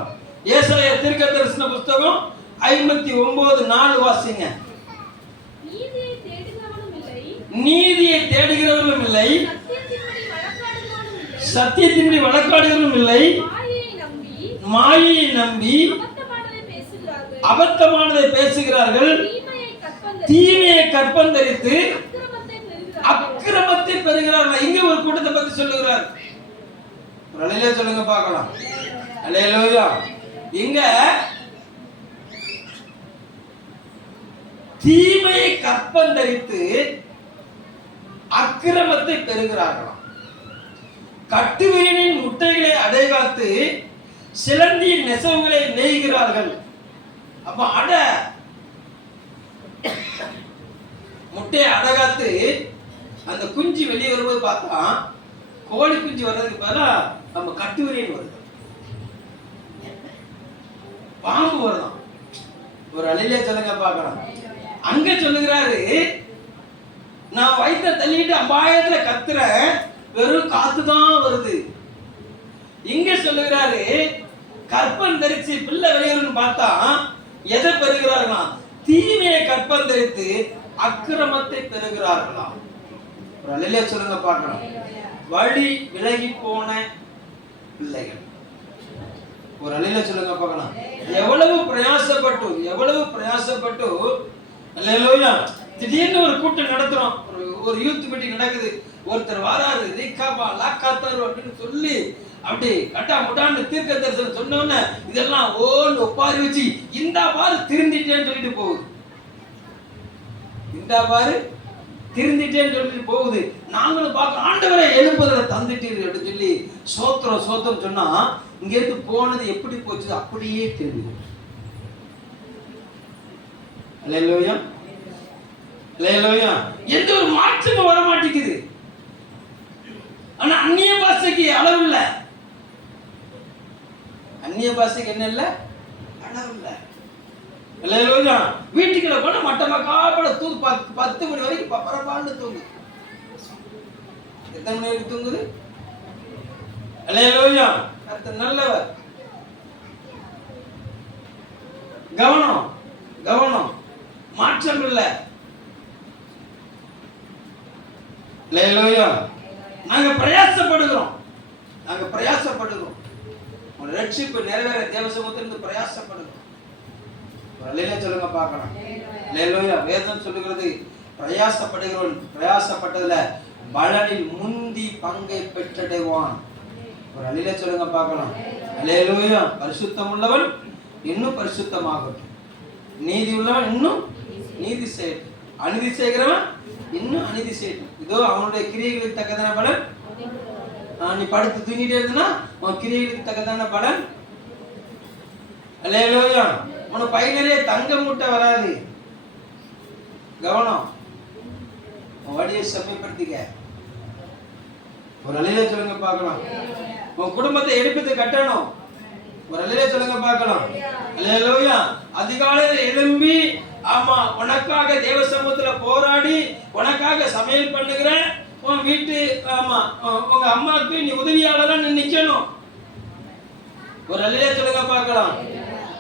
ஏசாயா தீர்க்கதரிசன புத்தகம் 59:4 வாசிங்க. நீதியை தேடுகிறவர்களும் இல்லை, சத்தியத்தின்படி வழக்காடுகிறவர்களும் இல்லை, மாயையை நம்பி அபத்தமானதை பேசுகிறார்கள், தீமையை கற்பந்தரித்து அக்கிரமத்தை பெறுகிறார்கள். இங்க ஒரு கூட்டத்தை பத்தி சொல்லுகிறார். அல்லேலூயா சொல்லுங்க பார்க்கலாம். அல்லேலூயா. இங்க தீமையை கற்பந்தரித்து அக்கிரமத்தை பெறுகிறார்களாம். கட்டுவிரினின் முட்டைகளை அடைகாத்து சிலந்தியின் நெசவுகளை நெய்கிறார்கள். அப்ப முட்டையை அடகாத்து அந்த குஞ்சு வெளியே வரும்போது பார்த்தா கோழி குஞ்சு வர்றதுக்கு பதிலா நம்ம கட்டுவிரியன் வருது, பாம்பு வருதான். ஒரு அழிலே சொல்லுங்க பார்க்கலாம். அங்க சொல்லுகிறாரு, நான் வயிற்ற தள்ளிட்டு அம்பாயத்துல கத்துற வெறும் காத்துதான் வருது. இங்க சொல்லுகிறாரு, கற்பம் தரிச்சு பிள்ளை வெளியேறுன்னு பார்த்தா எதை பெறுகிறார்களாம்? தீமையை கற்பம் தரித்து அக்கிரமத்தை பெறுகிறார்களாம். ஒரு அல்லேலூயா சொல்லுங்க பார்க்கலாம். வழி விலகி போன பிள்ளைகள். ஒரு அல்லேலூயா சொல்லுங்க பார்க்கலாம். எவ்வளவு பிரயாசப்பட்டு அல்லேலூயா திடீர்னு ஒரு கூட்டம் நடத்துறோம், ஒரு யூத் மீட்டிங் நடக்குது, ஒருத்தர் வராரு ரீகாபா லாக்காத்தாரு அப்படின்னு சொல்லி அப்படி கட்டா முட்டான்னு தீர்க்க தரிசனம் சொன்னோன்னு இதெல்லாம் ஓன்னு ஒப்பாரி வச்சு இந்தா பாரு திருந்திட்டேன்னு சொல்லிட்டு போகுது. இந்தா பாரு திருந்திட்டேன்னு சொல்லிட்டு போகுது. நாங்களும் பார்க்க ஆண்டவரை எழுப்புதலை தந்துட்டீர்கள் அப்படின்னு சொல்லி சோத்திரம் சொன்னா இங்க இருந்து போனது எப்படி போச்சு அப்படியே திரும்பி. அல்லேலூயா அல்லேலூயா. எந்த ஒரு மாற்றமும் வர மாட்டேங்குது. ஆனா அந்நிய பாஷைக்கு அளவு இல்ல. அந்நிய பாஷைக்கு என்ன இல்ல? அளவு இல்ல. அல்லேலூயா. வீட்டுக்குள்ள போனா மட்டமா காப்பட தூங்கு 10 மணி வரைக்கும் பரபான்னு தூங்கு. எத்தனை மணி வரைக்கும் தூங்குது? அல்லேலூயா. கர்த்தர் நல்லவர். கவனம் மாற்றம் இல்ல. அல்லேலூயா. நாங்க பிரயாசப்படுகிறோம். ஒரு ரட்சிப்பு நிறைவேற தேவ சமூகத்திலிருந்து பிரயாசப்படுகிறோம். அல்லேலூயா சொல்லுங்க பார்க்கலாம். அல்லேலூயா. வேதம் சொல்லுகிறது பிரயாசப்படுகிறவன் பிரயாசப்பட்டதுல பலனில் முந்தி பங்கை பெற்றடைவான். ஒரு அல்லேலூயா சொல்லுங்க பார்க்கலாம். அல்லேலூயா. பரிசுத்தம் உள்ளவன் இன்னும் பரிசுத்தமாகட்டும், நீதி உள்ளவன் இன்னும் நீதி செய்யட்டும், அநீதி செய்கிறவன் இன்னும் அநீதி செய்யட்டும். இதோ அவனுடைய கிரியைகளுக்கு தக்கதான பலன். நீ படுத்து தூங்கிட்டே இருந்தா உன் கிரியைகளுக்கு தக்கதான பலன். அல்லேலூயா. உனக்கு பை நிறைய தங்க மூட்டை வராது. கவனம். உன் வழியை செம்மைப்படுத்திக்க. ஒரு அல்லேலூயா சொல்லுங்க பார்க்கலாம். உன் குடும்பத்தை எடுப்பது கட்டணும். ஒரு அல்லேலூயா சொல்லுங்க பார்க்கலாம். அல்லேலூயா. அதிகாலையில எழும்பி ஆமா உனக்காக தேவ சமூகத்துல போராடி உனக்காக சமையல் பண்ணுகிற உன் வீட்டு ஆமா உங்க அம்மாவுக்கு நீ உதவியாளரா நீ நிக்கணும். ஒரு அல்லேலூயா சொல்லுங்க பார்க்கலாம்.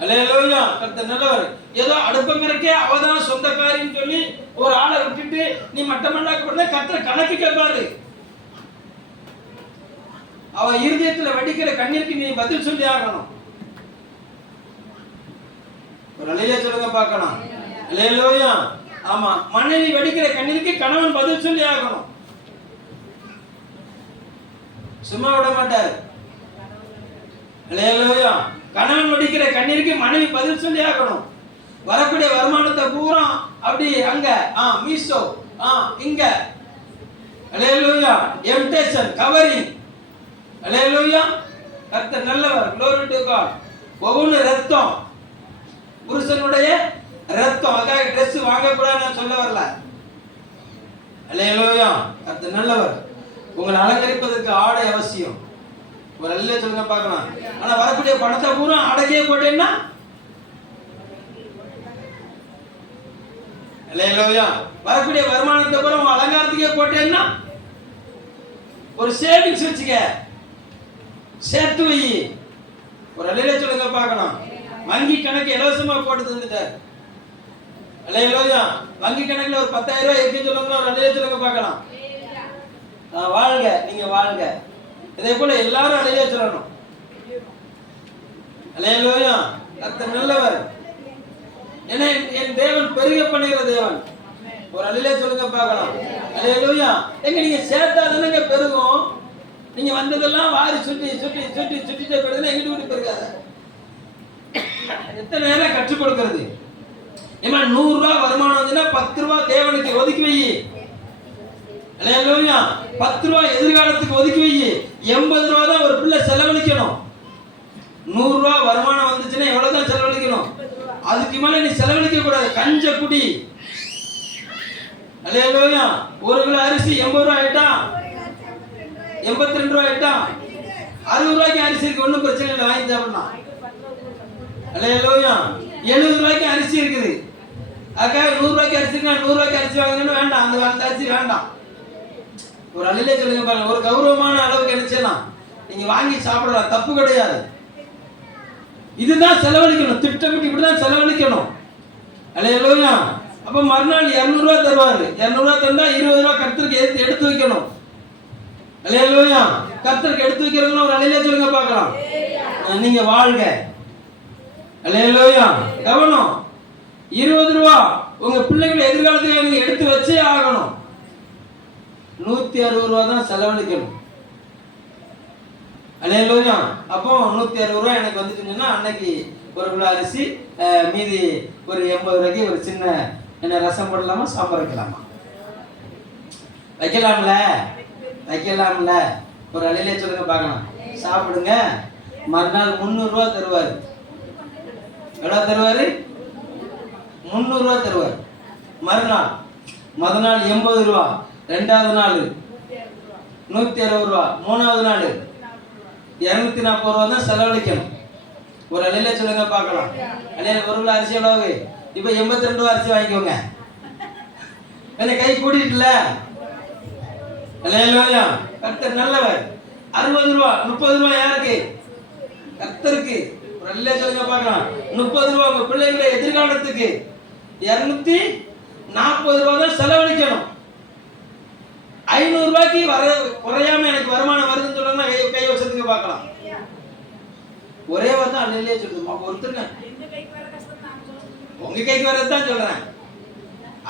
அல்லேலூயா. கர்த்தர் நல்லவர். ஏதோ அடுப்பங்கரைக்கே அவதான் சொந்தக்காரின்னு சொல்லி ஒரு ஆளை விட்டுட்டு நீ மட்டமல்லாக்க போறத கர்த்தர் கணக்கு கேட்பாரு. அவ இருதயத்துல வடிக்கிற கண்ணீருக்கு நீ பதில் சொல்லி ஆகணும். ஒரு அல்லேலூயா சொல்லுங்க பார்க்கலாம். அல்லேலூயா. ஆமா மனைவி வடிக்கிற கண்ணீருக்கு கணவன் பதில் சொல்லி ஆகணும். சும்மா விட மாட்டார். அல்லேலூயா. கணவன் வடிக்கிற கண்ணீருக்கு மனைவி பதில் சொல்லி ஆகணும். வரக்கூடிய வருமானத்தை பூரா அப்படி அங்க மீசோ இங்க அல்லேலூயா எம்டேஷன் கவரிங். அல்லேலூயா. கர்த்தர் நல்லவர். glory to God. ஒவ்வொரு ரத்தம் புருஷனுடைய ரத்தம். அதுக்காக ட்ரெஸ் வாங்க கூடாது நான் சொல்ல வரல. அல்லேலூயா. கர்த்தர் நல்லவர். உங்களை அலங்கரிப்பதற்கு ஆடை அவசியம். ஒரு அல்லேலூயா சொல்லுங்க பார்க்கலாம். ஆனா வரக்கூடிய பணத்தை பூரா ஆடையே போட்டேன்னா அல்லேலூயா. வரக்கூடிய வருமானத்தை பூரா உங்க அலங்காரத்துக்கே போட்டேன்னா ஒரு சேவிங்ஸ் வச்சுக்க, சேர்த்து வை. ஒரு அல்லேலூயா சொல்லுங்க பார்க்கலாம். வங்கி கணக்கு இலவசமா போட்டு தந்துட்டார். அல்லேலூயா. வங்கி கணக்குல ஒரு 10,000 ரூபாய் இருக்கு சொல்லுங்க. ஒரு அல்லேலூயா சொல்லுங்க பார்க்கலாம். வாழ்க, நீங்க வாழ்க. இதே போல எல்லாரும் அல்லேலூயா சொல்லணும். அல்லேலூயா. கர்த்தர் நல்லவர். ஏன்னா என் தேவன் பெருக பண்ணுகிற தேவன். ஒரு அல்லேலூயா சொல்லுங்க பார்க்கலாம். அல்லேலூயா. எங்க நீங்க சேர்த்தா தானங்க பெருகும். நீங்க வந்ததெல்லாம் வாரி சுட்டிட்டே போயிடுதுன்னா எங்கிட்ட விட்டு பெருகாத. எத்தனை நேரம் கற்றுக் கொடுக்கிறது. ஏமா 100 ரூபாய் வருமானம் வந்துன்னா 10 ரூபாய் தேவனுக்கு ஒதுக்கி வை. அல்லேலூயா. 10 ரூபாய் எதிர்காலத்துக்கு ஒதுக்கி வை. 80 ரூபாய் தான் ஒரு பிள்ளை செலவழிக்கணும். 100 ரூபாய் வருமானம் வந்துச்சுன்னா எவ்வளவுதான் செலவழிக்கணும்? அதுக்கு மேல நீ செலவழிக்க கூடாது. கஞ்ச குடி. அல்லேலூயா. 1 கிலோ அரிசி 80 ரூபாய் ஆயிட்டா, 82 ரூபாய் ஆயிட்டா, 60 ரூபாய்க்கு அரிசி இருக்கு, ஒன்றும் பிரச்சனை இல்லை, வாங்கி சாப்பிடலாம். அல்லேலூயா. 70 ரூபாய்க்கு அரிசி இருக்குது. அதுக்காக 100 ரூபாய்க்கு அரிசி இருக்கு, 100 ரூபாய்க்கு அரிசி வாங்கணும்னு வேண்டாம். அந்த அரிசி வேண்டாம். ஒரு அல்லேலூயா சொல்லுங்க பாருங்க. ஒரு கௌரவமான அளவுக்கு நினைச்சலாம் நீங்க வாங்கி சாப்பிடலாம், தப்பு கிடையாது. இதுதான் செலவழிக்கணும், திட்டமிட்டு இப்படிதான் செலவழிக்கணும். அல்லேலூயா. அப்ப மறுநாள் 200 ரூபாய் தருவாரு. 200 ரூபாய் தந்தா 20 ரூபாய் கர்த்தருக்கு எடுத்து வைக்கணும். அல்லேலூயா. கர்த்தருக்கு எடுத்து வைக்கிறதுன்னு ஒரு அலையில சொல்லுங்க பார்க்கலாம். நீங்க வாழ்க. அல்லேலூயா. கவனம். 20 ரூபாய் உங்க பிள்ளைகள் எதிர்காலத்துக்கு நீங்க எடுத்து வச்சே ஆகணும். 160 ரூபாய் தான் செலவழிக்கணும். அல்லேலூயா. அப்போ 160 ரூபாய் எனக்கு வந்துட்டுன்னா அன்னைக்கு ஒரு கிலோ அரிசி, மீதி ஒரு 80 ரூபாய்க்கு ஒரு சின்ன என்ன ரசம் போடலாமா, சாம்பார் வைக்கலாமா? வைக்கலாம்ல, வைக்கலாம்ல. ஒரு அலையிலே சொல்லுங்க பார்க்கலாம். சாப்பிடுங்க. மறுநாள் 300 ரூபாய் தருவாரு. எவ்வளவு தருவாரு? 300 ரூபாய் தருவார். மறுநாள் முதல் நாள் 80 ரூபாய், ரெண்டாவது நாள் 160 ரூபாய், மூணாவது நாள் 240 ரூபாய் தான் செலவழிக்கணும். ஒரு அலையில சொல்லுங்க பார்க்கலாம். அலையில ஒரு கிலோ அரிசி எவ்வளவு? இப்ப 82 ரூபாய் அரிசி வாங்கிக்கோங்க. என்ன கை கூட்டிட்டுல? அல்லேலூயா. கர்த்தர் நல்லவர். 60 ரூபாய், 30 ரூபாய் யாருக்கு? கர்த்தருக்கு. ஒரு அலையில சொல்லுங்க பார்க்கலாம். 30 ரூபாய் உங்க பிள்ளைகளை எதிர்காலத்துக்கு. 240 ரூபாய் தான் செலவழிக்கணும். 500 ரூபாய்க்கு குறையாம எனக்கு வருமானம் வருதுன்னு சொல்லுங்க, கை வசத்துக்கு பார்க்கலாம். ஒரே வார்த்தை அல்லேலூயா சொல்லுமா ஒருத்தருங்க. உங்க கைக்கு வரதான் சொல்றேன்.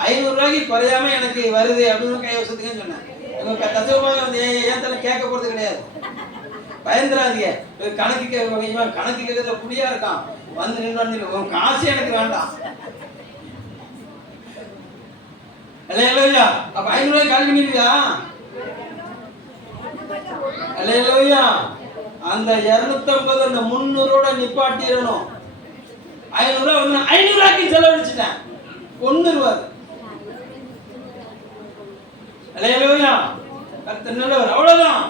500 ரூபாய்க்கு குறையாம எனக்கு வருது அப்படின்னு கை வசத்துக்குன்னு சொன்னேன். உங்க தசமாக வந்து ஏன் தலை கேட்க போறது கிடையாது. பயந்துராதீங்க. கணக்கு கேட்கறதுல புடியா இருக்கான். வந்து நின்று உன் காசு எனக்கு வேண்டாம். அல்லேலூயா. அப்ப 500 ரூபாய் காலி பண்ணிருவியா? அல்லேலூயா. அந்த 250 அந்த 300 நிப்பாட்டிடணும். 500 ரூபாய் வந்து 500 ரூபாய்க்கு செலவழிச்சிட்டேன். 1 ரூபாய். அல்லேலூயா. கர்த்தர் நல்லவர். அவ்வளவுதான்.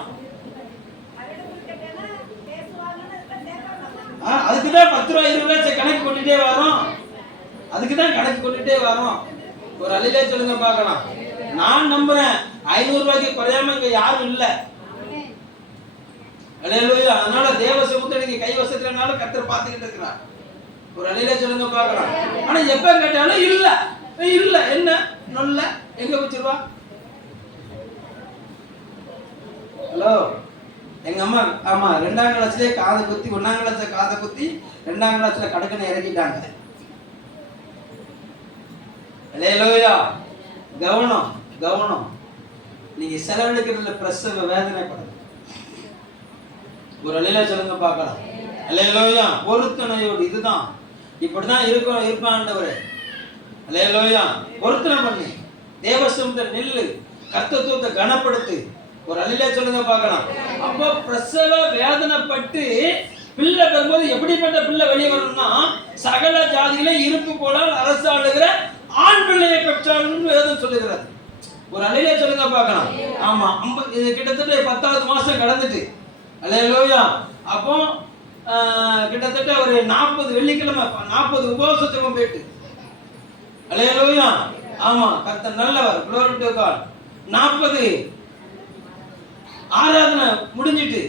அதுக்குதான் 10 ரூபாய் 20 ரூபாய் கணக்கு கொண்டுட்டே வரோம். அதுக்குதான் கணக்கு கொண்டுட்டே வரோம். ஒரு அலையிலே சொல்லுங்க பார்க்கலாம். நான் நம்புறேன் 500 ரூபாய்க்கு குறையாம இங்க யாரும் இல்ல. அல்லேலூயா. அதனால தேவ சமூகத்தை நீங்க கை வசத்துலனாலும் கர்த்தர் பார்த்துக்கிட்டு இருக்கிறார். ஒரு அலையிலே சொல்லுங்க பார்க்கலாம். ஆனா எப்ப கேட்டாலும் இல்ல இல்ல என்ன நல்ல எங்க வச்சிருவா? ஹலோ, எங்க அம்மா ஆமா 2ஆம் கிளாஸ்லயே காதை குத்தி, 1ஆம் கிளாஸ்ல காதை குத்தி, 2ஆம் கிளாஸ்ல கடக்கனை இறக்கிட்டாங்க. அல்லேலூயா. கவனம் கவனம். நீங்க செலவழிக்கிறதுல பிரசவ வேதனைப்படும். ஒரு அலையில சொல்லுங்க பார்க்கலாம். அல்லேலூயா. பொருத்தனையோடு இதுதான் இப்படிதான் இருப்பான் ஆண்டவரே. அல்லேலூயா. பொருத்தனை பண்ணி தேவசமூகத்தை நில்லு, கர்த்தத்துவத்தை கனப்படுத்து. ஒரு அலையில சொல்லுங்க பார்க்கலாம். அப்போ பிரசவ வேதனைப்பட்டு பிள்ளை பெறும்போது எப்படிப்பட்ட பிள்ளை வெளியே வரணும்னா, சகல ஜாதிகளே இருப்பு போல அரசாளுகிற ஆண் பிள்ளையை பெற்றாள்னு வேதம் சொல்லுகிறது. ஒரு அலையில சொல்லுங்க பார்க்கலாம். ஆமா, இது கிட்டத்தட்ட 10வது மாசம் கடந்துட்டு. அல்லேலூயா. அப்போ கிட்டத்தட்ட ஒரு 40 வெள்ளிக்கிழமை 40 உபவாசத்துக்கு போயிட்டு. அல்லேலூயா. ஆமா, கர்த்தர் நல்லவர். glory to God. 40 ஆராதனை முடிஞ்சிட்டு.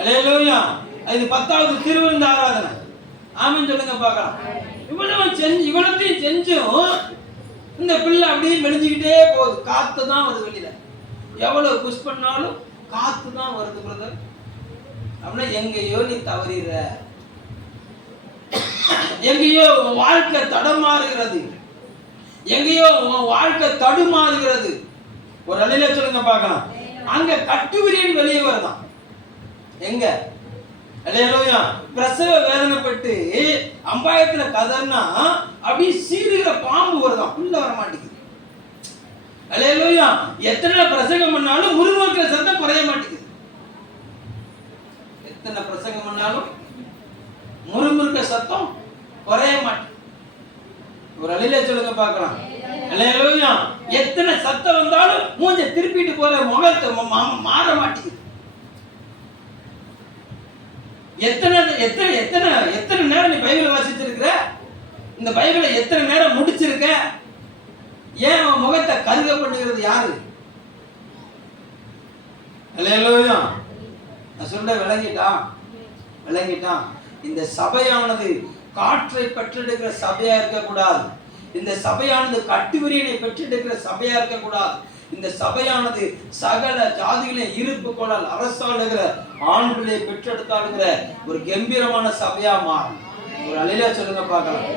அல்லேலூயா. இது 10வது திருவிருந்து ஆராதனை. ஆமென் சொல்லுங்க பார்க்கலாம். இவ்வளத்தையும் செஞ்சும் இந்த பிள்ளை அப்படியே மெலிஞ்சுக்கிட்டே போகுது. காத்து தான் வருது வெளியில. எவ்வளவு புஷ் பண்ணாலும் காத்து தான் வருது பிரதர். அப்படின்னா எங்கேயோ நீ தவறிற, எங்கேயோ வாழ்க்கை தடமாறுகிறது, எங்கேயோ வாழ்க்கை தடுமாறுகிறது. ஒரு அலையில சொல்லுங்க பார்க்கலாம். அங்க கட்டுவிரியன் வெளியே வருதான். எங்க? அல்லேலூயா. பிரசவ வேதனைப்பட்டு அம்பாயத்துல கதர்னா அப்படியே சீருகிற பாம்பு வருதான். உள்ள வர மாட்டேங்குது. அல்லேலூயா. எத்தனை பிரசங்கம் பண்ணாலும் முறுமுறுக்கிற சத்தம் குறைய மாட்டேங்குது. எத்தனை பிரசங்கம் பண்ணாலும் முறுமுறுக்கிற சத்தம் குறைய மாட்டேங்குது. ஒரு அலையில சொல்லுங்க பார்க்கலாம். அல்லேலூயா. எத்தனை சத்தம் வந்தாலும் மூஞ்ச திருப்பிட்டு போற முகத்தை மாற மாட்டேங்குது. எத்தனை எத்தனை எத்தனை எத்தனை நேரம் நீ பைபிளை வாசிச்சிருக்கிற? இந்த பைபிளை எத்தனை நேரம் முடிச்சிருக்க? ஏன் உன் முகத்தை கருக பண்ணுகிறது யாரு? அல்லேலூயா. நான் சொல்ற விளங்கிட்டான். இந்த சபையானது காற்றை பெற்றெடுக்கிற சபையா இருக்கக்கூடாது. இந்த சபையானது கட்டுவிரியனை பெற்றெடுக்கிற சபையா இருக்கக்கூடாது. இந்த சபையானது சகல ஜாதிகளையும் இருப்பு கொள்ளல் அரசாளுகிற ஆண்களை பெற்றெடுத்தாளுகிற ஒரு கம்பீரமான சபையா மாறும். ஒரு அலையில சொல்லுங்க பார்க்கலாம்.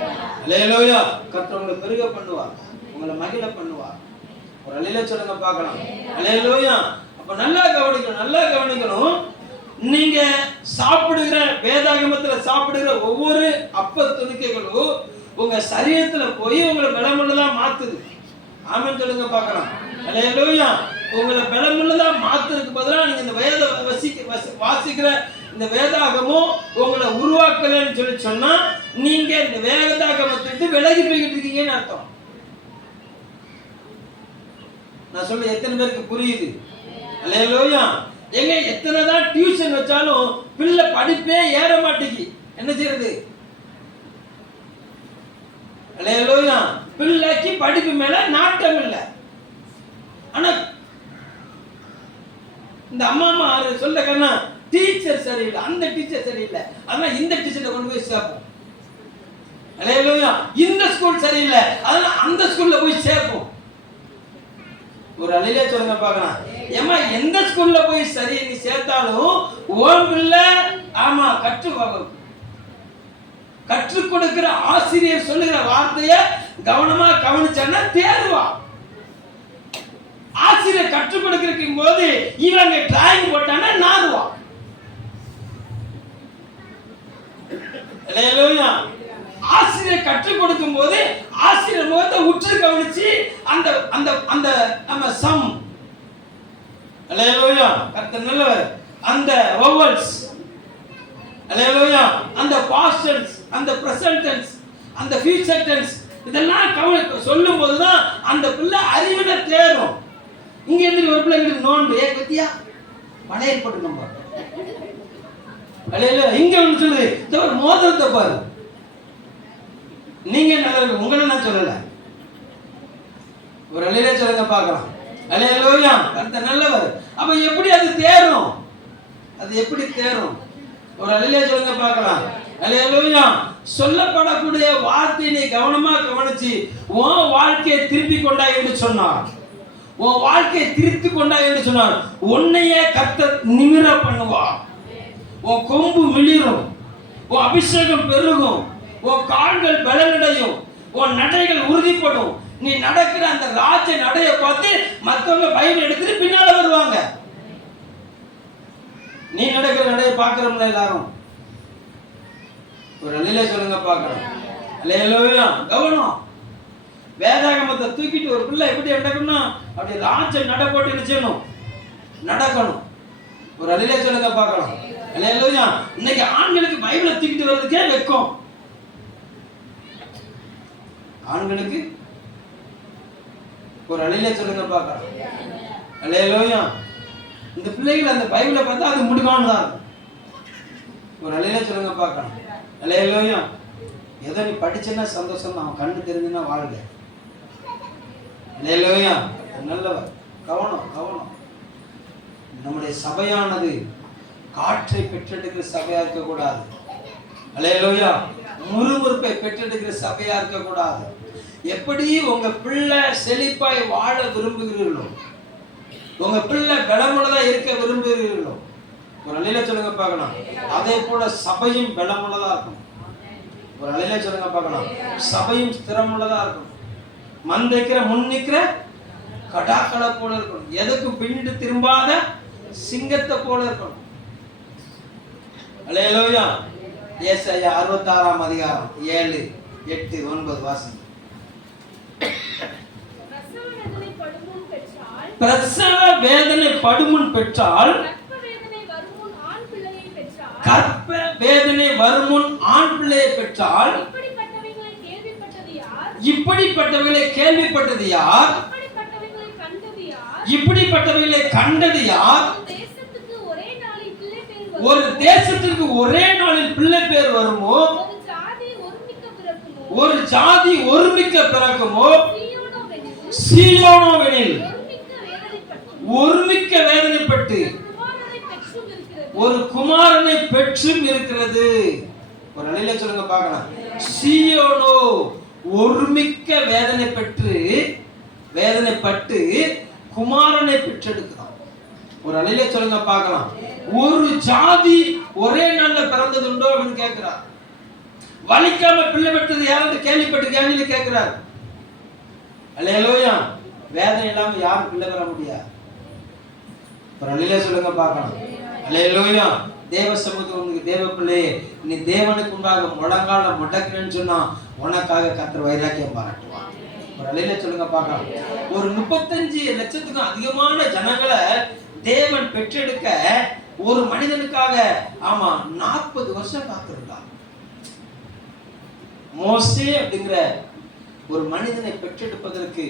அல்லேலூயா. கர்த்தர் உங்களை பெருக பண்ணுவார், உங்களை மகிழ பண்ணுவார். ஒரு அலையில சொல்லுங்க பார்க்கலாம். அல்லேலூயா. அப்ப நல்லா கவனிக்கணும், நல்லா கவனிக்கணும். நீங்க சாப்பிடுகிற வேதாகமத்துல சாப்பிடுகிற ஒவ்வொரு அப்ப துணிக்கைகளும் உங்க சரீரத்துல போய் உங்களை பலமுள்ளதா மாத்துது. ஆமென் சொல்லுங்க பார்க்கலாம். அல்லேலூயா. உங்களை பலமுள்ளதா மாத்துறதுக்கு பதிலா நீங்க இந்த வேத வாசிக்கிற இந்த வேதாகமும் உங்களை உருவாக்கலன்னு சொல்லி சொன்னா நீங்க இந்த வேதாகமத்தை விலகி போய்கிட்டு இருக்கீங்கன்னு அர்த்தம். நான் சொல்ல எத்தனை பேருக்கு புரியுது? அல்லேலூயா. எங்க எத்தனைதான் டியூஷன் வச்சாலும் பிள்ளை படிப்பே ஏற மாட்டேங்கி. என்ன செய்யறது? அல்லேலூயா. பிள்ளைக்கு படிப்பு மேல நாட்டம் இல்லை. ஆனா இந்த அம்மா சொல்ல கண்ணா டீச்சர் சரியில்லை, அந்த டீச்சர் சரியில்லை, அதனால இந்த டீச்சரை கொண்டு போய் சேர்ப்போம். அல்லேலூயா. இந்த ஸ்கூல் சரியில்லை, அதனால அந்த ஸ்கூல்ல போய் சேர்ப்போம். ஒரு அலையிலே சொல்லுங்க பார்க்கலாம். ஏமா எந்த ஸ்கூல்ல போய் சரி நீ சேர்த்தாலும் ஓன் பிள்ளை ஆமா கற்றுக் கொடுக்கிற ஆசிரியர் சொல்லுகிற வார்த்தைய கவனமா கவனிச்சான்னா தேர்வா. ஆசிரியர் கற்றுக் கொடுக்கிற போது இவங்க டிராயிங் போட்டானா நாருவா. அல்லேலூயா. ஆசிரியர் கற்றுக் கொடுக்கும் போது ஆசிரியர் முகத்தை உற்று கவனிச்சு அந்த அந்த அந்த நம்ம சம் அல்லேலூயா கர்த்தர் நல்லவர் அந்த வவல்ஸ் அல்லேலூயா அந்த பாஸ்ட் டென்ஸ் அந்த பிரசன்ட் டென்ஸ் அந்த ஃபியூச்சர் டென்ஸ் இதெல்லாம் சொல்லும் போது தான் அந்த பிள்ளை அறிவில தேரும். இங்க இருந்து ஒரு பிள்ளைங்களுக்கு நோண்டு பத்தியா பழைய போட்டு நம்ம அல்லேலூயா. இங்க ஒன்று சொல்லுது இந்த ஒரு மோதிரத்தை பாரு. நீங்க நல்லது உங்களை நான் சொல்லல. ஒரு அலையில சொல்லுங்க பார்க்கலாம். அல்லேலூயா. கர்த்தர் நல்லவர். அப்ப எப்படி அது தேரும்? அது எப்படி தேரும்? ஒரு அலையில சொல்லுங்க பார்க்கலாம். அல்லேலூயா. சொல்லப்படக்கூடிய வார்த்தையை கவனமா கவனிச்சு உன் வாழ்க்கையை திருப்பி கொண்டா என்று சொன்னார், உன் வாழ்க்கையை திருத்தி கொண்டா என்று சொன்னார், உன்னையே கர்த்தர் நிமிர பண்ணுவார். உன் கொம்பு மிளிரும், உன் அபிஷேகம் பெருகும், உன் கால்கள் பலனடையும், உன் நடைகள் உறுதிப்படும். நீ நடக்கிற அந்த ராஜ நடைய பார்த்து மற்றவங்க பயம் எடுத்துட்டு பின்னால வருவாங்க. நீ நடக்கிற நடைய பார்க்கிறோம்ல எல்லாரும். ஒரு அலையில சொல்லுங்க பார்க்கிறோம். அல்லேலூயா. கவனம். வேதாகமத்தை தூக்கிட்டு ஒரு பிள்ளை எப்படி நடக்கணும்? அப்படி ராஜ நட போட்டு நிச்சயணும் நடக்கணும். ஒரு அலையில சொல்லுங்க பார்க்கலாம். அல்லேலூயா. இன்னைக்கு ஆண்களுக்கு பைபிளை தூக்கிட்டு வர்றதுக்கே வெக்கம். ஆண்களுக்கு ஒரு அலையில சொல்லுங்க பார்க்கலாம். அல்லேலூயா. இந்த பிள்ளைகள் அந்த பைபிளை பார்த்தா அது முடிவானதா இருக்கும். ஒரு அலையில சொல்லுங்க பார்க்கலாம். அல்லேலூயா. ஏதோ நீ படிச்சேன்னா சந்தோஷம், அவன் கண்ணு தெரிஞ்சுன்னா வாழ்க. அல்லேலூயா. நல்லவர். கவனம் கவனம். நம்முடைய சபையானது காற்றை பெற்றெடுக்கிற சபையா இருக்கக்கூடாது. அல்லேலூயா. முறுமுறுப்பை பெற்றெடுக்கிற சபையா இருக்கக்கூடாது. எப்படி உங்க பிள்ளை செழிப்பாய் வாழ விரும்புகிறீர்களோ, உங்க பிள்ளை பலமுள்ளதா இருக்க விரும்புகிறீர்களோ, ஒரு அலையில சொல்லுங்க பார்க்கலாம், அதே போல சபையும் பலமுள்ளதா இருக்கும். ஒரு அலையில சொல்லுங்க பார்க்கலாம், சபையும் ஸ்திரமுள்ளதா இருக்கும். மந்தைக்கிற முன்னிக்கிற கடாக்களை போல இருக்கணும். எதுக்கும் பின்னிட்டு திரும்பாத சிங்கத்தை போல இருக்கணும். அல்லேலூயா. ஏசாயா 66ஆம் அதிகாரம் 7, 8, 9 வாசம். பிரசவ வேதனை படுமுன் பெற்றால் கற்ப வேதனை வருமுன் ஆண் பிள்ளையை பெற்றால் இப்படிப்பட்டவர்களை கேள்விப்பட்டது யார்? இப்படிப்பட்டவர்களை கண்டது யார்? ஒரு தேசத்துக்கு ஒரே நாளில் பிள்ளை பேர் வருமோ, ஒரு ஜாதி ஒருமிக்க பிறக்குமோ, சீயோனோவெனில் ஒருமிக்க வேதனைப்பட்டு ஒரு குமாரனை பெற்றும் இருக்கிறது. ஒரு அலையில சொல்லுங்க பார்க்கலாம். சீயோனோ ஒருமிக்க வேதனைப்பட்டு குமாரனை பெற்றெடுக்கிறான். ஒரு அலையில சொல்லுங்க பார்க்கலாம். ஒரு ஜாதி ஒரே நாள்ல பிறந்தது உண்டோ அப்படின்னு கேட்கிறார். வலிக்காம பிள்ளை பெற்றது யாரும் கேள்விப்பட்டிருக்காங்க கேட்கிறார். அல்லேலூயா. வேதனை இல்லாம யாரும் பிள்ளை பெற முடியாது. ஒரு அலையில சொல்லுங்க பார்க்கலாம். அல்லேலூயா. தேவ சமூகத்துக்கு தேவ பிள்ளையே, நீ தேவனுக்கு முன்பாக முழங்கால முடக்கிறேன்னு சொன்னா உனக்காக கர்த்தர் வைராக்கியம் பாராட்டுவான். ஒரு அலையில சொல்லுங்க பார்க்கலாம். ஒரு 35 லட்சத்துக்கும் அதிகமான ஜனங்களை தேவன் பெற்றெடுக்க ஒரு மனிதனுக்காக 40 வருஷம் காத்திருந்தார். மோசே அப்படிங்கிற ஒரு மனிதனை பெற்றெடுப்பதற்கு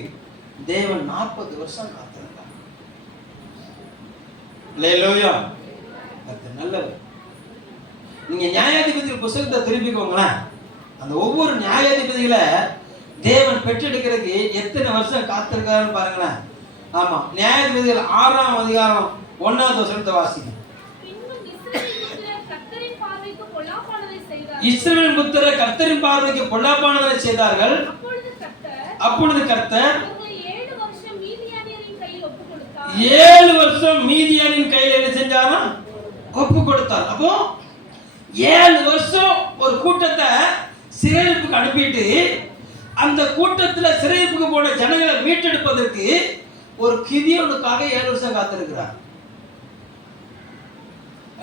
தேவன் 40 வருஷம் காத்திருந்தார். அல்லேலூயா. நல்லவர். நீங்க நியாயாதிபதி புத்தகத்தை திருப்பிக்கோங்களேன். அந்த ஒவ்வொரு நியாயாதிபதியில தேவன் பெற்றெடுக்கிறதுக்கு எத்தனை வருஷம் காத்திருக்காருன்னு பாருங்களேன். நியாயாதிபதிகள் 6ஆம் அதிகாரம் 1வது வசனத்தை வாசிங்க. இஸ்ரவேல் புத்திரர் கர்த்தரின் பார்வைக்கு பொல்லாப்பானதை செய்தார்கள். அப்பொழுது கர்த்தர் 7 வருஷம் மீதியானின் கையில் என்ன செஞ்சாரா? ஒப்பு கொடுத்தார். அப்போ 7 வருஷம் ஒரு கூட்டத்தை சிறையிருப்புக்கு அனுப்பிட்டு அந்த கூட்டத்துல சிறையிருப்புக்கு போன ஜனங்களை மீட்டெடுப்பதற்கு ஒரு கிதியோனுக்காக 7 வருஷம் காத்திருக்கிறார்.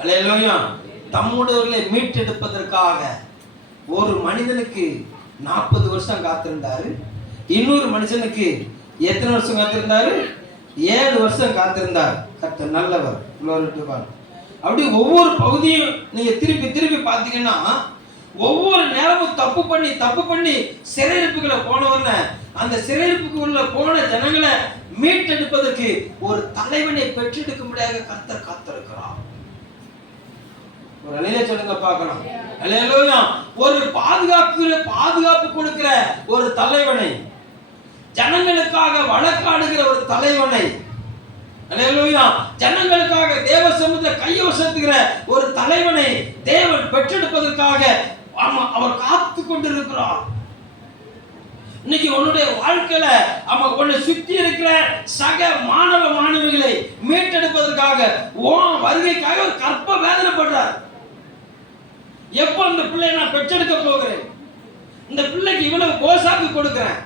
அல்லேலூயா. தம்முடையவர்களை மீட்டெடுப்பதற்காக ஒரு மனிதனுக்கு 40 வருஷம் காத்திருந்தாரு. இன்னொரு மனுஷனுக்கு எத்தனை வருஷம் காத்திருந்தாரு? 7 வருஷம் காத்திருந்தார். கர்த்தர் நல்லவர். அப்படி ஒவ்வொரு பகுதியும் நீங்க திருப்பி பார்த்தீங்கன்னா ஒவ்வொரு நேரமும் தப்பு பண்ணி சிறையிருப்புகளை போனவன அந்த சிறையிருப்புக்குள்ள போன ஜனங்களை மீட்டெடுப்பதற்கு ஒரு தலைவனை பெற்றெடுக்க முடியாத கர்த்தர் காத்திருக்கிறார். ஒரு அலையில சொல்லுங்க பார்க்கலாம். அல்லேலூயா. ஒரு பாதுகாப்பு கொடுக்கிற ஒரு தலைவனை, ஜனங்களுக்காக வழக்காடுகிற ஒரு தலைவனை, அல்லேலூயா, ஜனங்களுக்காக தேவ சமூகத்தை கைவசத்துகிற ஒரு தலைவனை தேவன் பெற்றெடுப்பதற்காக அவர் காத்து கொண்டிருக்கிறார். இன்னைக்கு உன்னுடைய வாழ்க்கையில உன்னை சுத்தி இருக்கிற சக மாணவ மாணவிகளை மீட்டெடுப்பதற்காக வருகைக்காக கற்ப வேதனைப்படுறார். எப்போ இந்த பிள்ளையை நான் பெற்றெடுக்க போகிறேன், இந்த பிள்ளைக்கு இவ்வளவு போசாக்கு கொடுக்கிறேன்,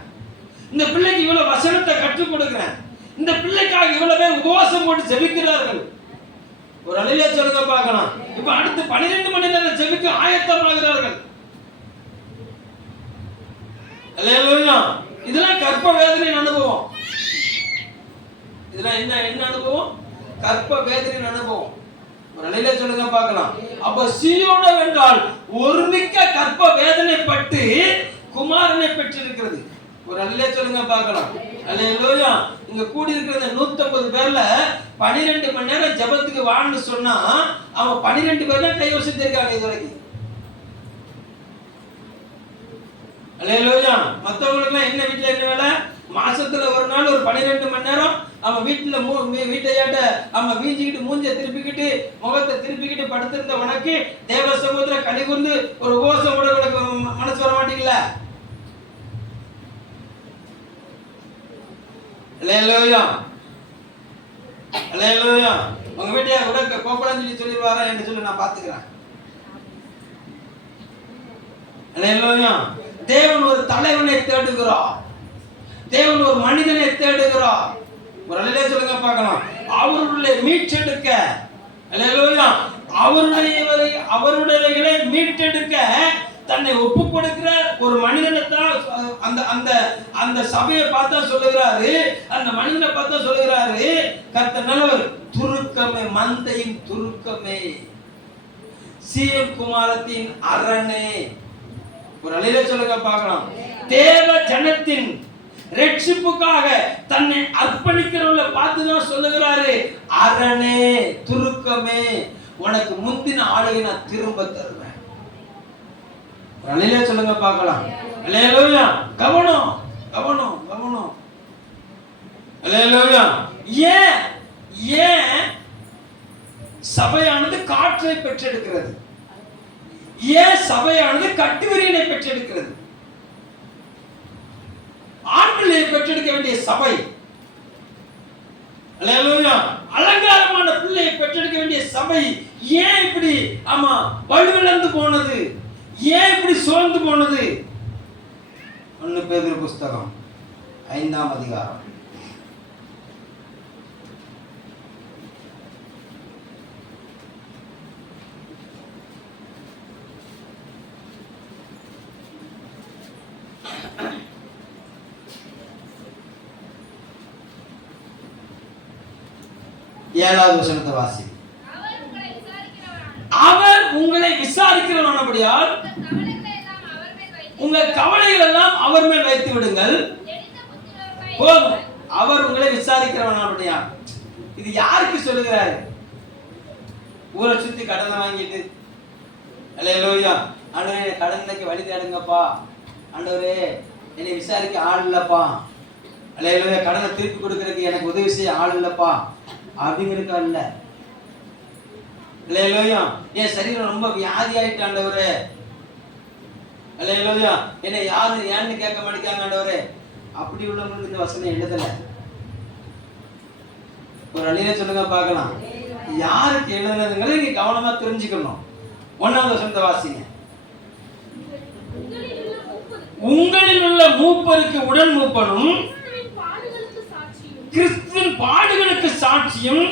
இந்த பிள்ளைக்கு இவ்வளவு வசனத்தை கற்றுக் கொடுக்கிறேன், இந்த பிள்ளைக்காக இவ்வளவே உபவாசம் போட்டு ஜெபிக்கிறார்கள். ஒரு அலையில சொல்லுங்க பார்க்கலாம். இப்ப அடுத்து 12 மணி நேரம் ஜெபிக்க ஆயத்தமாகிறார்கள். அல்லேலூயா. இதெல்லாம் கற்ப வேதனையின் அனுபவம். இதெல்லாம் என்ன அனுபவம்? கற்ப வேதனையின் அனுபவம். ஒரு அலையில சொல்லுங்க பார்க்கலாம். அப்ப சீயோன் என்றால் ஒருமிக்க கற்ப வேதனைப்பட்டு குமாரனை பெற்றிருக்கிறது. ஒரு அலையில சொல்லுங்க பார்க்கலாம். அல்லேலூயா. இங்க கூடி இருக்கிற 150 பேர்ல 12 மணி நேரம் ஜெபத்துக்கு வான்னு சொன்னா அவன் 12 பேர்ல கைவசத்திருக்காங்க இதுவரைக்கும். அல்லேலூயா. மத்தவங்களுக்கு என்ன வீட்டுல என்ன வேலை? மாசத்துல ஒரு நாள் ஒரு 12 மணி நேரம் அவன் வீட்டையாட்ட அவன் வீஞ்சிக்கிட்டு மூஞ்ச திருப்பிக்கிட்டு முகத்தை திருப்பிக்கிட்டு படுத்திருந்த உனக்கு தேவ சமூகத்துல கனிகுந்து ஒரு உபவாசம் கூட மனசு வர மாட்டீங்களா? அல்லேலூயா. அல்லேலூயா. உங்க வீட்டையா கூட கோப்பலன்னு சொல்லிடுவாரா என்று சொல்லி நான் பாத்துக்கிறேன். அல்லேலூயா. தேவன் ஒரு தலைவனை தேடுகிறார். தேவன் ஒரு மனிதனை தேடுகிறார். ஒரு அலையில சொல்லுங்க பார்க்கலாம். அவருடைய மீட்டெடுக்க, அல்லேலூயா, அவருடையவர்களை மீட்டெடுக்க தன்னை ஒப்பு கொடுக்கிற ஒரு மனிதனை தான் அந்த சபையை பார்த்தா சொல்லுகிறாரு, அந்த மனிதனை பார்த்தா சொல்லுகிறாரு, கர்த்தர் நல்லவர். துருக்கமே, மந்தையின் துருக்கமே, சீயோன் குமாரத்தின் அரணே. ஒரு அலையில சொல்லுங்க பார்க்கலாம். தேவ ஜனத்தின் ரட்சிப்புக்காக தன்னை அர்ப்பணிக்கிறவங்களை பார்த்துதான் சொல்லுகிறாரு, அரணே, துருக்கமே, உனக்கு முந்தின ஆளுகை நான் திரும்ப தருவேன். அலையில சொல்லுங்க பார்க்கலாம். அல்லேலூயா. கவனம் கவனம் கவனம். அல்லேலூயா. ஏன் சபையானது காற்றை பெற்றெடுக்கிறது? ஏன் சபையானது கட்டுவிரியனை பெற்றெடுக்கிறது? ஆண்களை பெற்றெடுக்க வேண்டிய சபை, அலங்காரமான பிள்ளையை பெற்றெடுக்க வேண்டிய சபை ஏன் இப்படி வலுவிழந்து போனது? ஏன் இப்படி சோர்ந்து போனது? 1 பேதுரு புஸ்தகம் 5ஆம் அதிகாரம். ஏழாவது வசனத்தை வாசி. அவர் உங்களை விசாரிக்கிறவனானபடியால் உங்கள் கவலைகள் எல்லாம் அவர் மேல் வைத்து விடுங்கள். போதும். அவர் உங்களை விசாரிக்கிறவனானபடியால். இது யாருக்கு சொல்லுகிறாரு? ஊரை சுத்தி கடனை வாங்கிட்டு, அல்லேலூயா, ஆண்டவரே கடனுக்கு வழி தேடுங்கப்பா, ஆண்டவரே என்னை விசாரிக்க ஆள் இல்லப்பா, அல்லேலூயா கடனை திருப்பி கொடுக்கறதுக்கு எனக்கு உதவி செய்ய ஆள் இல்லப்பா அப்படிங்கிறதுக்கா இல்ல. அல்லேலூயா என் சரீரம் ரொம்ப வியாதி ஆயிட்டு ஆண்டவரே, அல்லேலூயா என்னை யாரும் ஏன்னு கேட்க மாட்டேங்காங்க ஆண்டவரே, அப்படி உள்ளவங்களுக்கு இந்த வசனம் எழுதல. ஒரு அழியில சொல்லுங்க பார்க்கலாம். யாருக்கு எழுதுனதுங்களை நீங்க கவனமா தெரிஞ்சுக்கணும். 1வது வசனத்தை வாசிங்க. உங்களில் உள்ள மூப்பருக்கு உடன் மூப்பனும் கிறிஸ்துவின் பாடுகளுக்கு சாட்சியும்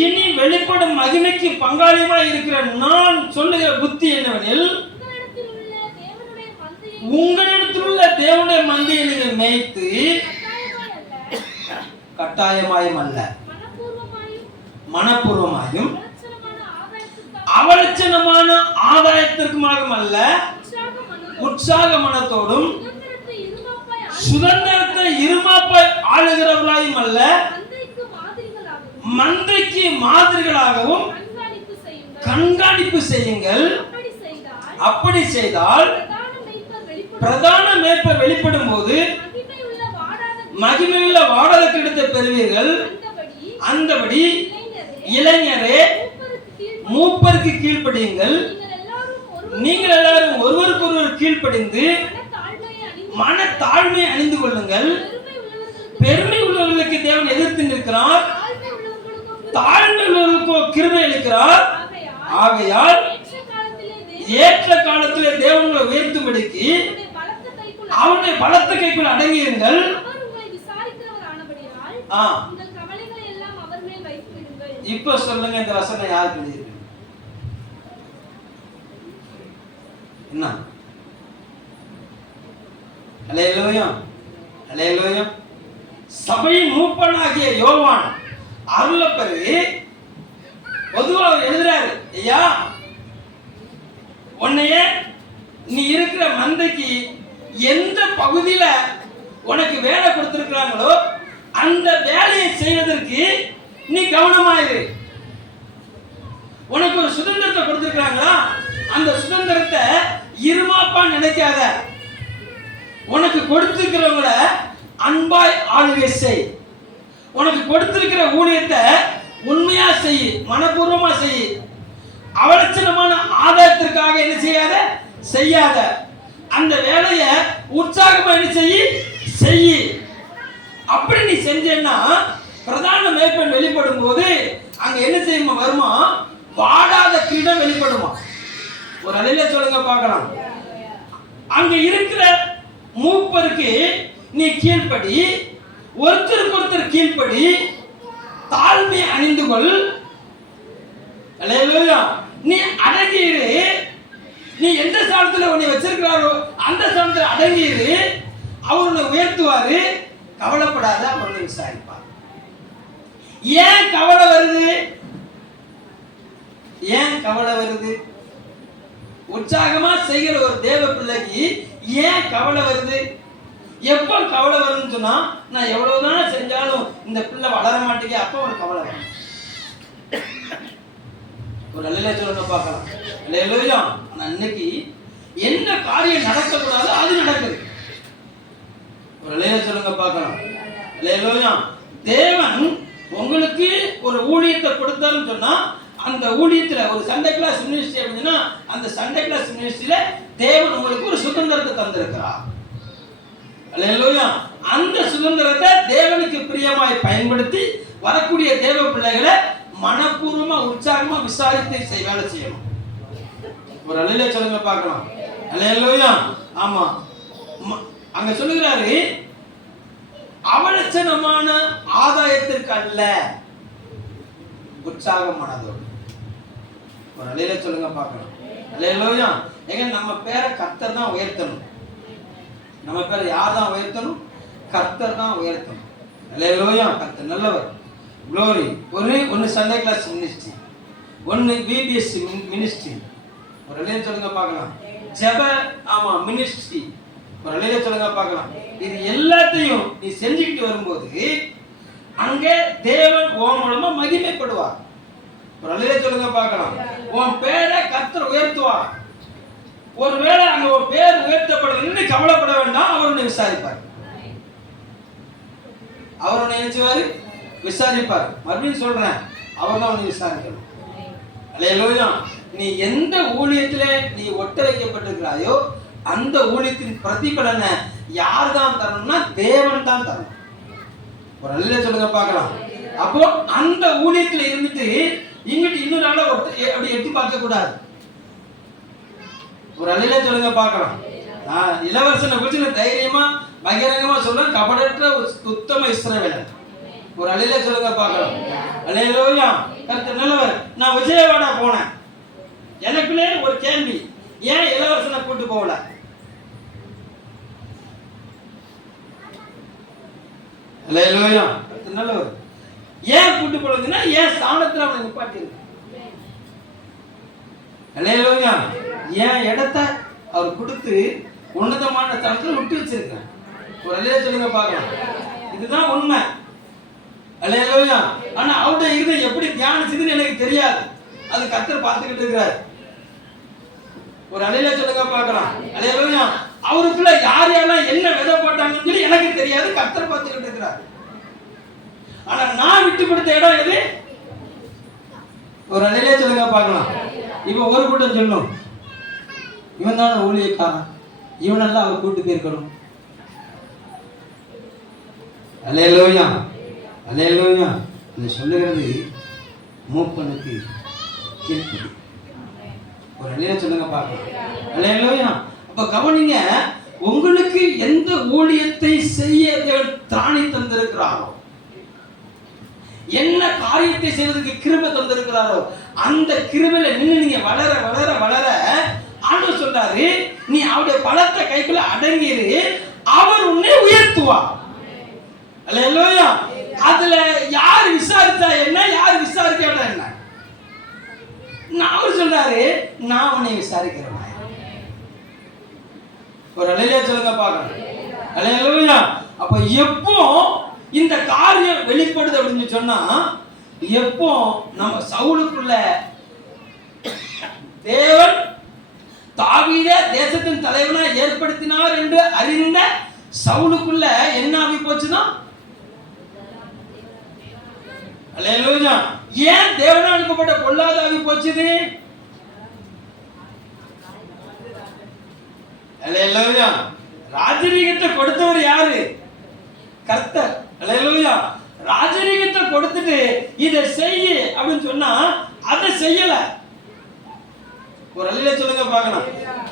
இனி வெளிப்படும் மகிமைக்கு பங்காளியுமாய் இருக்கிற நான் சொல்லுகிற புத்தி என்னவெனில், உங்களிடத்தில் உள்ள தேவனுடைய மந்தையை நீங்கள் மேய்த்து கட்டாயமாயும் அல்ல மனப்பூர்வமாயும் அவலட்சணமான ஆதாயத்திற்குமாகவும் அல்ல, உற்சாக மனத்தோடும் சுதந்திரத்தை இருமாப்பாய் ஆளுகிறவர்களாயும் அல்ல, மந்தைக்கு மாதிரிகளாகவும் கண்காணிப்பு செய்யுங்கள். அப்படி செய்தால் பிரதான மேய்ப்பர் வெளிப்படும் போது மகிமையுள்ள வாடாத கிடத்தை பெறுவீர்கள். அந்தபடி இளைஞரே மூப்பருக்கு கீழ்ப்படியுங்கள். நீங்கள் எல்லாரும் ஒருவருக்கு ஒருவர் கீழ்ப்படிந்து மன தாழ்மை அணிந்து கொள்ளுங்கள். பெருமை உள்ளவர்களுக்கு தேவன் எதிர்த்து நிற்கிறார், தாழ்மை உள்ளவர்களுக்கு கிருபை அளிக்கிறார். ஆகையால் ஏற்ற காலத்திலே தேவனை உயர்த்தும்படிக்கு அவருடைய பலத்த கைக்குள் அடங்கியிருங்கள். இப்ப சொல்லுங்க, இந்த வசனம் யாருக்கு எழுதியிருக்கு? என்ன? அல்லேலூயா, அல்லேலூயா. சபையின் மூப்பனாகிய யோவான் அருளப்பரு பொதுவா அவர் எழுதுறாரு, ஐயா உன்னைய நீ இருக்கிற மந்தைக்கு எந்த பகுதியில உனக்கு வேலை கொடுத்திருக்கிறாங்களோ அந்த வேலையை செய்வதற்கு நீ கவனமாயிரு. உனக்கு ஒரு சுதந்திரத்தை கொடுத்திருக்கிறாங்களா, அந்த சுதந்திரத்தை இருமாப்பா நினைக்காத. உனக்கு கொடுத்திருக்கிறவங்கள அன்பாய் ஆளுகை செய். உனக்கு கொடுத்திருக்கிற ஊழியத்தை உண்மையா செய், மனப்பூர்வமா செய். அவலட்சணமான ஆதாயத்திற்காக என்ன செய்யாத. அந்த வேலையை உற்சாகமா என்ன செய். அப்படி நீ செஞ்சேன்னா பிரதான மேய்ப்பன் வெளிப்படும் போது அங்க என்ன செய்யுமா வருமா, வாடாத கிரீடம் வெளிப்படுமா. ஒரு அலையில சொல்லுங்க பார்க்கலாம். அங்க இருக்கிற மூப்பருக்கு நீ கீழ்ப்படி, ஒருத்தருக்கு ஒருத்தர் கீழ்ப்படி, தாழ்மை அணிந்து கொள். நீ அடங்கிரு. நீ எந்த ஸ்தானத்துல உன்னை வச்சிருக்கிறாரோ அந்த ஸ்தானத்துல அடங்கிரு. அவர் உன்னை உயர்த்துவாரு. கவலைப்படாத, அவனை விசாரிப்பார். ஏன் கவலை வருது? ஏன் கவலை வருது? உற்சாகமா செய்கிற ஒரு தேவ பிள்ளைக்கு ஏன் கவலை வருது? எப்ப கவலை வரும்னு சொன்னா, நான் எவ்வளவுதான் செஞ்சாலும் இந்த பிள்ளை வளர மாட்டேங்க, அப்ப ஒரு கவலை வரும். ஒரு அல்லேலூயா சொல்லுங்க பார்க்கலாம். அல்லேலூயா. அன்னைக்கு என்ன காரியம் நடக்கக்கூடாது அது நடக்குது. ஒரு அல்லேலூயா சொல்லுங்க பார்க்கலாம். அல்லேலூயா. தேவன் உங்களுக்கு ஒரு ஊழியத்தை கொடுத்தாருன்னு சொன்னா அந்த ஊழியத்துல ஒரு சண்டே கிளாஸ் மினிஸ்ட்ரி அப்படின்னா அந்த சண்டே கிளாஸ் மினிஸ்ட்ரியில தேவன் உங்களுக்கு ஒரு சுதந்திரத்தை தந்திருக்கிறார். அல்லேலூயா. அந்த சுதந்திரத்தை தேவனுக்கு பிரியமாய் பயன்படுத்தி வரக்கூடிய தேவ பிள்ளைகளை மனப்பூர்வமா உற்சாகமா விசாரித்து வேலை செய்யணும். ஒரு அல்லேலூயா சொல்லுங்க பார்க்கலாம். அல்லேலூயா. ஆமா, அங்க சொல்லுகிறாரு, அவலட்சணமான ஆதாயத்திற்கு அல்ல, உற்சாகமானதோடு. ஒரு அல்லேலூயா சொல்லுங்க பார்க்கலாம். அல்லேலூயா. ஏங்க நம்ம பேரை கர்த்தர் தான் உயர்த்தணும். நம்ம பேரை யார் தான் உயர்த்தணும்? கர்த்தர் தான் உயர்த்தணும். அல்லேலூயா. கர்த்தர் நல்லவர். க்ளோரி. ஒன்னு சண்டே கிளாஸ் மினிஸ்ட்ரி, ஒன்னு விபிஎஸ் மினிஸ்ட்ரி. ஒரு அல்லேலூயா சொல்லுங்க பார்க்கலாம். ஜெப மினிஸ்ட்ரி. ஒரு அல்லேலூயா சொல்லுங்க பார்க்கலாம். இது எல்லாத்தையும் நீ செஞ்சுக்கிட்டு வரும்போது அங்கே தேவன் உன் மூலமா மகிமைப்படுவார். ஒரு அல்லேலூயா சொல்லுங்க பார்க்கலாம். உன் பேரை கர்த்தர் உயர்த்துவார். ஒருவேளை அங்க ஒரு பேர் உயர்த்தப்படுதுன்னு கவலைப்பட வேண்டாம். அவர் உன்னை விசாரிப்பார். அவர் உன்னை நினைச்சுவாரு, விசாரிப்பார். மறுபடியும் சொல்றேன், அவர் தான் உன்னை விசாரிக்கணும். அல்லேலூயா. நீ எந்த ஊழியத்துல நீ ஒட்ட வைக்கப்பட்டிருக்கிறாயோ அந்த ஊழியத்தின் பிரதிபலனை யார் தான் தரணும்னா தேவன் தான் தரணும். ஒரு அல்லேலூயா சொல்லுங்க பார்க்கலாம். அப்போ அந்த ஊழியத்துல இருந்துட்டு இங்கிட்டு இன்னொரு நாள அப்படி எட்டி பார்க்க கூடாது. ஒரு அல்லேலூயா சொல்லுங்க பார்க்கலாம். இளவரசனை குறித்து தைரியமா பகிரங்கமா சொல்றேன், கபடற்ற உத்தம இஸ்ரவேலன். ஒரு அல்லேலூயா சொல்லுங்க பார்க்கலாம். அல்லேலூயா. கர்த்தர் நல்லவர். நான் விஜயவாடா போனேன். எனக்குள்ளே ஒரு கேள்வி, ஏன் இளவரசனை கூட்டு போகல? அல்லேலூயா. கர்த்தர் நல்லவர். ஏன் கூட்டு போறதுன்னா ஏன் ஸ்தானத்துல அவனை நிப்பாட்டிருக்கு. அல்லேலூயா. ஏன் இடத்தை அவர் கொடுத்து உன்னதமான ஸ்தானத்துல விட்டு வச்சிருக்கேன். ஒரு அல்லேலூயா சொல்லுங்க பார்க்கலாம். இதுதான் உண்மை. அல்லேலூயா. ஆனா அவருடைய இருதயம் எப்படி தியானிச்சதுன்னு எனக்கு தெரியாது. அது கர்த்தர் பார்த்துக்கிட்டு இருக்கிறார். ஒரு அல்லேலூயா சொல்லுங்க பார்க்கலாம். அல்லேலூயா. அவருக்குள்ள யார் யாரெல்லாம் என்ன விதை போட்டாங்கன்னு சொல்லி எனக்கு தெரியாது. கர்த்தர் பார்த்துக்கிட்டு இருக்கிறார். ஆனா நான் விட்டு கொடுத்த இடம் எது? ஒரு அல்லேலூயா சொல்லுங்க பார்க்கலாம். இப்ப ஒரு கூட்டம் சொல்லும், இவன் தான ஊழியக்காரன், இவனெல்லாம் அவர் கூட்டு போயிருக்கணும். அல்லேலூயா. அல்லேலூயா. இது சொல்லுகிறது மூப்பனுக்கு கீழ்ப்படி. ஒரு அல்லேலூயா சொல்லுங்க பார்க்கலாம். அல்லேலூயா. அப்ப கவனிங்க, உங்களுக்கு எந்த ஊழியத்தை செய்ய திராணி தந்திருக்கிறாரோ, என்ன காரியத்தை செய்வதற்கு கிருபை தந்திருக்கிறாரோ அந்த கிருபையில நின்று நீங்க வளர வளர வளர ஆண்டவர் சொல்றாரு, நீ அவருடைய பலத்தை கைக்குள்ள அடங்கிரு, அவர் உன்னை உயர்த்துவார். அல்லேலூயா. அதுல யார் விசாரிச்சா என்ன, யார் விசாரிக்காத என்ன? அவர் சொல்றாரு, நான் உன்னை விசாரிக்கிறேன். ஒரு அல்லேலூயா சொல்லுங்க பார்க்கலாம். அல்லேலூயா. அப்ப எப்போ இந்த காரியம் வெளிப்படுது அப்படின்னு சொன்னா, எப்போ நம்ம சவுலுக்குள்ள தேவன் தாவீதை தேசத்தின் தலைவனா ஏற்படுத்தினார் என்று அறிந்த சவுலுக்குள்ள என்ன ஆகி போச்சுன்னா, அல்லேலூயா. ஏன் தேவனால் அனுப்பப்பட்ட பொல்லாத ஆவி போச்சுது? அல்லேலூயா. ராஜரீகத்தை கொடுத்தவர் யாரு? கர்த்தர். அல்லேலூயா. ராஜரீகத்தை கொடுத்துட்டு இதை செய்ய அப்படின்னு சொன்னா அதை செய்யல. ஒரு அல்லேலூயா சொல்லுங்க பார்க்கலாம்.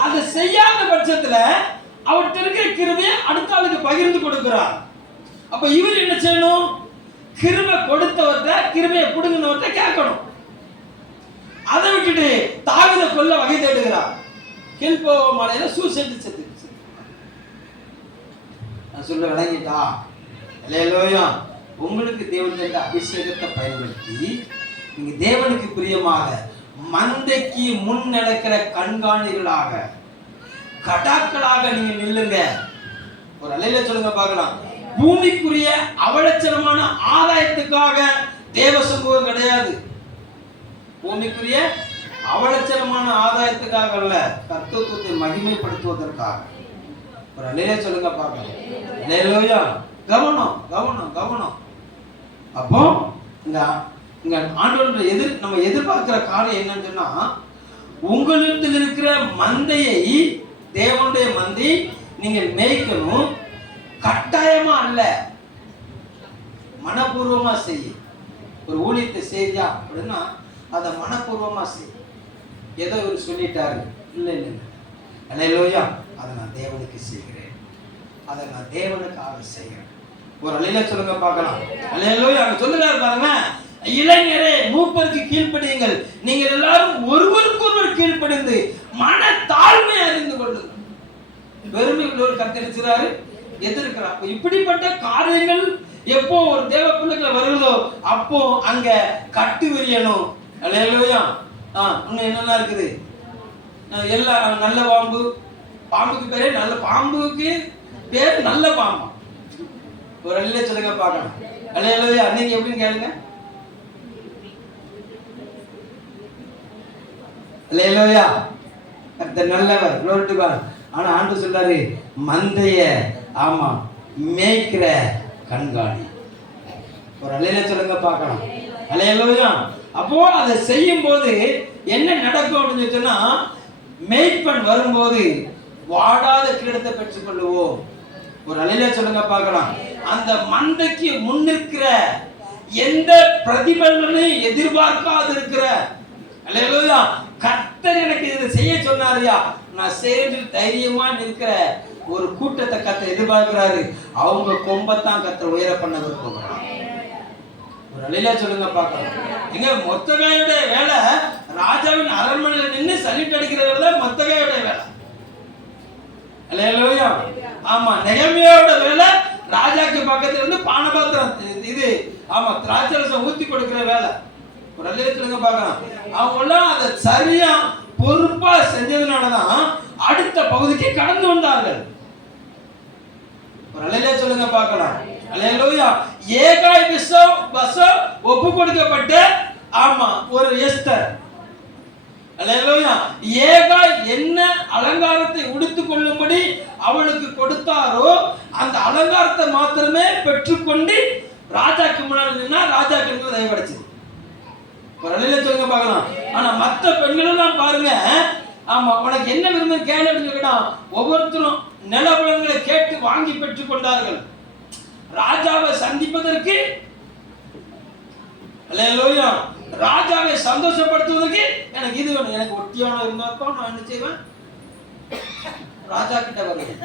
அதை செய்யாத பட்சத்துல அவர்கிட்ட இருக்கிற கிருபையை அடுத்த ஆளுக்கு பகிர்ந்து கொடுக்கிறார். அப்ப இவர் என்ன செய்யணும்? கிருபை கொடுத்தவர்கிட்ட கிருபையை புடுங்கினவர்கிட்ட கேட்கணும். அதை விட்டுட்டு தாவீதை கொல்ல வகை தேடுகிறார். கில்போ மலையில சூசைட் செத்து. நான் சொல்ல விளங்கிட்டா? அல்லேலூயா. உங்களுக்கு தேவன் தந்த அபிஷேகத்தை பயன்படுத்தி நீங்க தேவனுக்கு பிரியமாக மந்தைக்கு முன் நடக்கிற கண்காணிகளாக கடாக்களாக நீங்க நில்லுங்க. ஒரு அல்லேலூயா சொல்லுங்க பார்க்கலாம். பூமிக்குரிய அவலட்சணமான ஆதாயத்துக்காக தேவ சமூகம் கிடையாது. பூமிக்குரிய அவலட்சணமான ஆதாயத்துக்காக அல்ல, கர்த்தத்துவத்தை மகிமைப்படுத்துவதற்காக. ஒரு அல்லேலூயா சொல்லுங்க பார்க்கலாம். அல்லேலூயா. கவனம் கவனம் கவனம். அப்போ இங்க ஆண்டவருடைய நம்ம எதிர்பார்க்கிற காரியம் என்னன்னு சொன்னா, உங்களிடத்தில் இருக்கிற மந்தையை, தேவனுடைய மந்தை நீங்க மேய்க்கணும். கட்டாயமா அல்ல, மனப்பூர்வமா செய்ய. ஒரு ஊழியத்தை செய்யா அப்படின்னா அதை மனப்பூர்வமா செய்ய. ஏதோ ஒரு சொல்லிட்டாரு, இல்லை இல்லை இல்லை, அல்லேலூயா, அதை நான் தேவனுக்கு செய்கிறேன், அதை நான் தேவனுக்காக செய்கிறேன். ஒரு அலையில சொல்லுங்க பார்க்கலாம். அல்லேலூயா. அங்க சொல்லுறாரு பாருங்க, இளைஞரே மூப்பருக்கு கீழ்ப்படியுங்கள், நீங்கள் எல்லாரும் ஒருவருக்கு ஒருவர் கீழ்ப்படிந்து மன தாழ்மை அறிந்து கொள்ளுங்கள். வெறுமை உள்ளவர் கத்தரிக்கிறாரு, எதிர்க்கிறார். இப்படிப்பட்ட காரியங்கள் எப்போ ஒரு தேவ பிள்ளைகளை வருகிறதோ அப்போ அங்க கட்டு விரியணும். அல்லேலூயா. இன்னும் என்னென்ன இருக்குது, எல்லா நல்ல பாம்பு, பாம்புக்கு பேரே நல்ல, பாம்புக்கு பேர் நல்ல பாம்பா. ஒரு அள்ளில சொல்லுங்க பார்க்கலாம். அல்லேலூயா. நீங்க எப்படின்னு கேளுங்க. அல்லேலூயா. கர்த்தர் நல்லவர், glory to God. ஆனா ஆண்டு சொல்றாரு, மந்தைய ஆமா மேய்க்கிற கண்காணி. ஒரு அலையில சொல்லுங்க பார்க்கலாம். அல்லேலூயா. அப்போ அதை செய்யும் போது என்ன நடக்கும் அப்படின்னு சொன்னா, மேய்ப்பன் வரும்போது வாடாத கிரீடத்தை பெற்றுக் கொள்ளுவோம். ஒரு அலையில சொல்லுங்க பார்க்கலாம். அந்த மந்தைக்கு முன்னிற்கிற எந்த பிரதிபலனையும் எதிர்பார்க்காது இருக்கிற, அல்லேலூயா, கர்த்தர் எனக்கு இதை செய்ய சொன்னாரியா, நான் செய்து தைரியமா நிற்கிற ஒரு கூட்டத்தை கர்த்தர் எதிர்பார்க்கிறாரு. அவங்க கொம்பத்தான் கர்த்தர் உயர பண்ண விரும்புகிறார். ஒரு அலையில சொல்லுங்க பார்க்கலாம். எங்க மொத்தகையுடைய வேலை ராஜாவின் அரண்மனையில் நின்று சலிட் அடிக்கிற வேலை மொத்தகையுடைய வேலை. அல்லேலூயா. ஆமா, நெகமியாவோட வேலை ராஜாக்கு பக்கத்துல இருந்து பானபாத்திரம் இது ஆமா திராட்சரசம் ஊத்தி கொடுக்கிற வேலை. ஒரு அலையில சொல்லுங்க பார்க்கலாம். அவங்க எல்லாம் அதை சரியா பொறுப்பா செஞ்சதுனாலதான் அடுத்த பகுதிக்கு கடந்து வந்தார்கள். ஒரு அலையில சொல்லுங்க பார்க்கலாம். அல்லேலூயா. ஏகாய் பசம் ஒப்பு கொடுக்கப்பட்ட ஆமா ஒரு எஸ்தர். அல்லேலூயா. ஏகாய் என்ன அலங்காரத்தை உடுத்திக் கொள்ளும்படி அவளுக்கு கொடுத்தாரோ அந்த அலங்காரத்தை மாத்திரமே பெற்றுக்கொண்டு ராஜாக்கு முன்னாடி நின்னா ராஜாக்கு தயவு கிடைச்சது. ஒரு அலையில சொல்லுங்க பார்க்கலாம். ஆனா மற்ற பெண்கள் எல்லாம் பாருங்க, ஆமா உனக்கு என்ன விரும்பு கேள்வி, ஒவ்வொருத்தரும் நிலபலங்களை கேட்டு வாங்கி பெற்றுக் கொண்டார்கள். ராஜாவை சந்திப்பதற்கு, அல்லேலூயா, ராஜாவை சந்தோஷப்படுத்துவதற்கு எனக்கு இது வேணும், எனக்கு ஒட்டியான இருந்தாலும் நான் என்ன செய்வேன், ராஜா கிட்ட வருவேன்.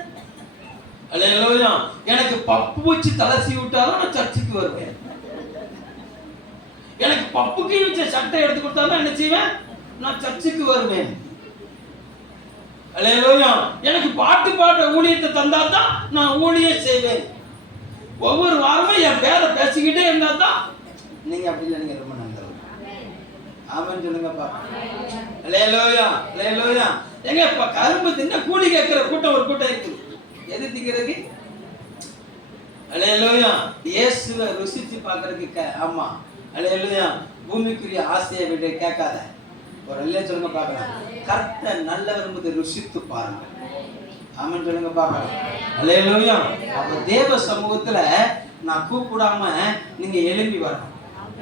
அல்லேலூயா. எனக்கு பப்பு வச்சு தலசி விட்டாலும் நான் சர்ச்சுக்கு வருவேன். எனக்கு பப்புக்கு வச்ச சட்டை எடுத்து கொடுத்தாலும் என்ன செய்வேன், நான் சர்ச்சுக்கு வருவேன். அல்லேலூயா. எனக்கு பாட்டு பாடுற ஊழியத்தை தந்தா தான் நான் ஊழியம் செய்வேன். ஒவ்வொரு வாரமும் என் பேரை பேசிக்கிட்டே இருந்தா தான். நீங்க அப்படி இல்லை, நீங்க ரொம்ப நல்லது. ஆமென் சொல்லுங்க பாப்பா. அல்லேலூயா. அல்லேலூயா. எங்க இப்ப கரும்பு தின்ன கூலி கேட்கிற கூட்டம் ஒரு கூட்டம் இருக்கு. எது திங்கிறதுக்கு? அல்லேலூயா. இயேசுவை ருசிச்சு பார்க்கறதுக்கு. ஆமா, அல்லேலூயா. பூமிக்குரிய ஆசையை விட கேட்காத. ஒரு அல்லே சொல்லுங்க பார்க்கலாம். கர்த்தர் நல்லவர் என்பதை ருசித்து பாருங்க. ஆமென் சொல்லுங்க பார்க்கலாம். அல்லேலூயா. அப்ப தேவ சமூகத்துல நான் கூப்பிடாம நீங்க எழும்பி வரணும்.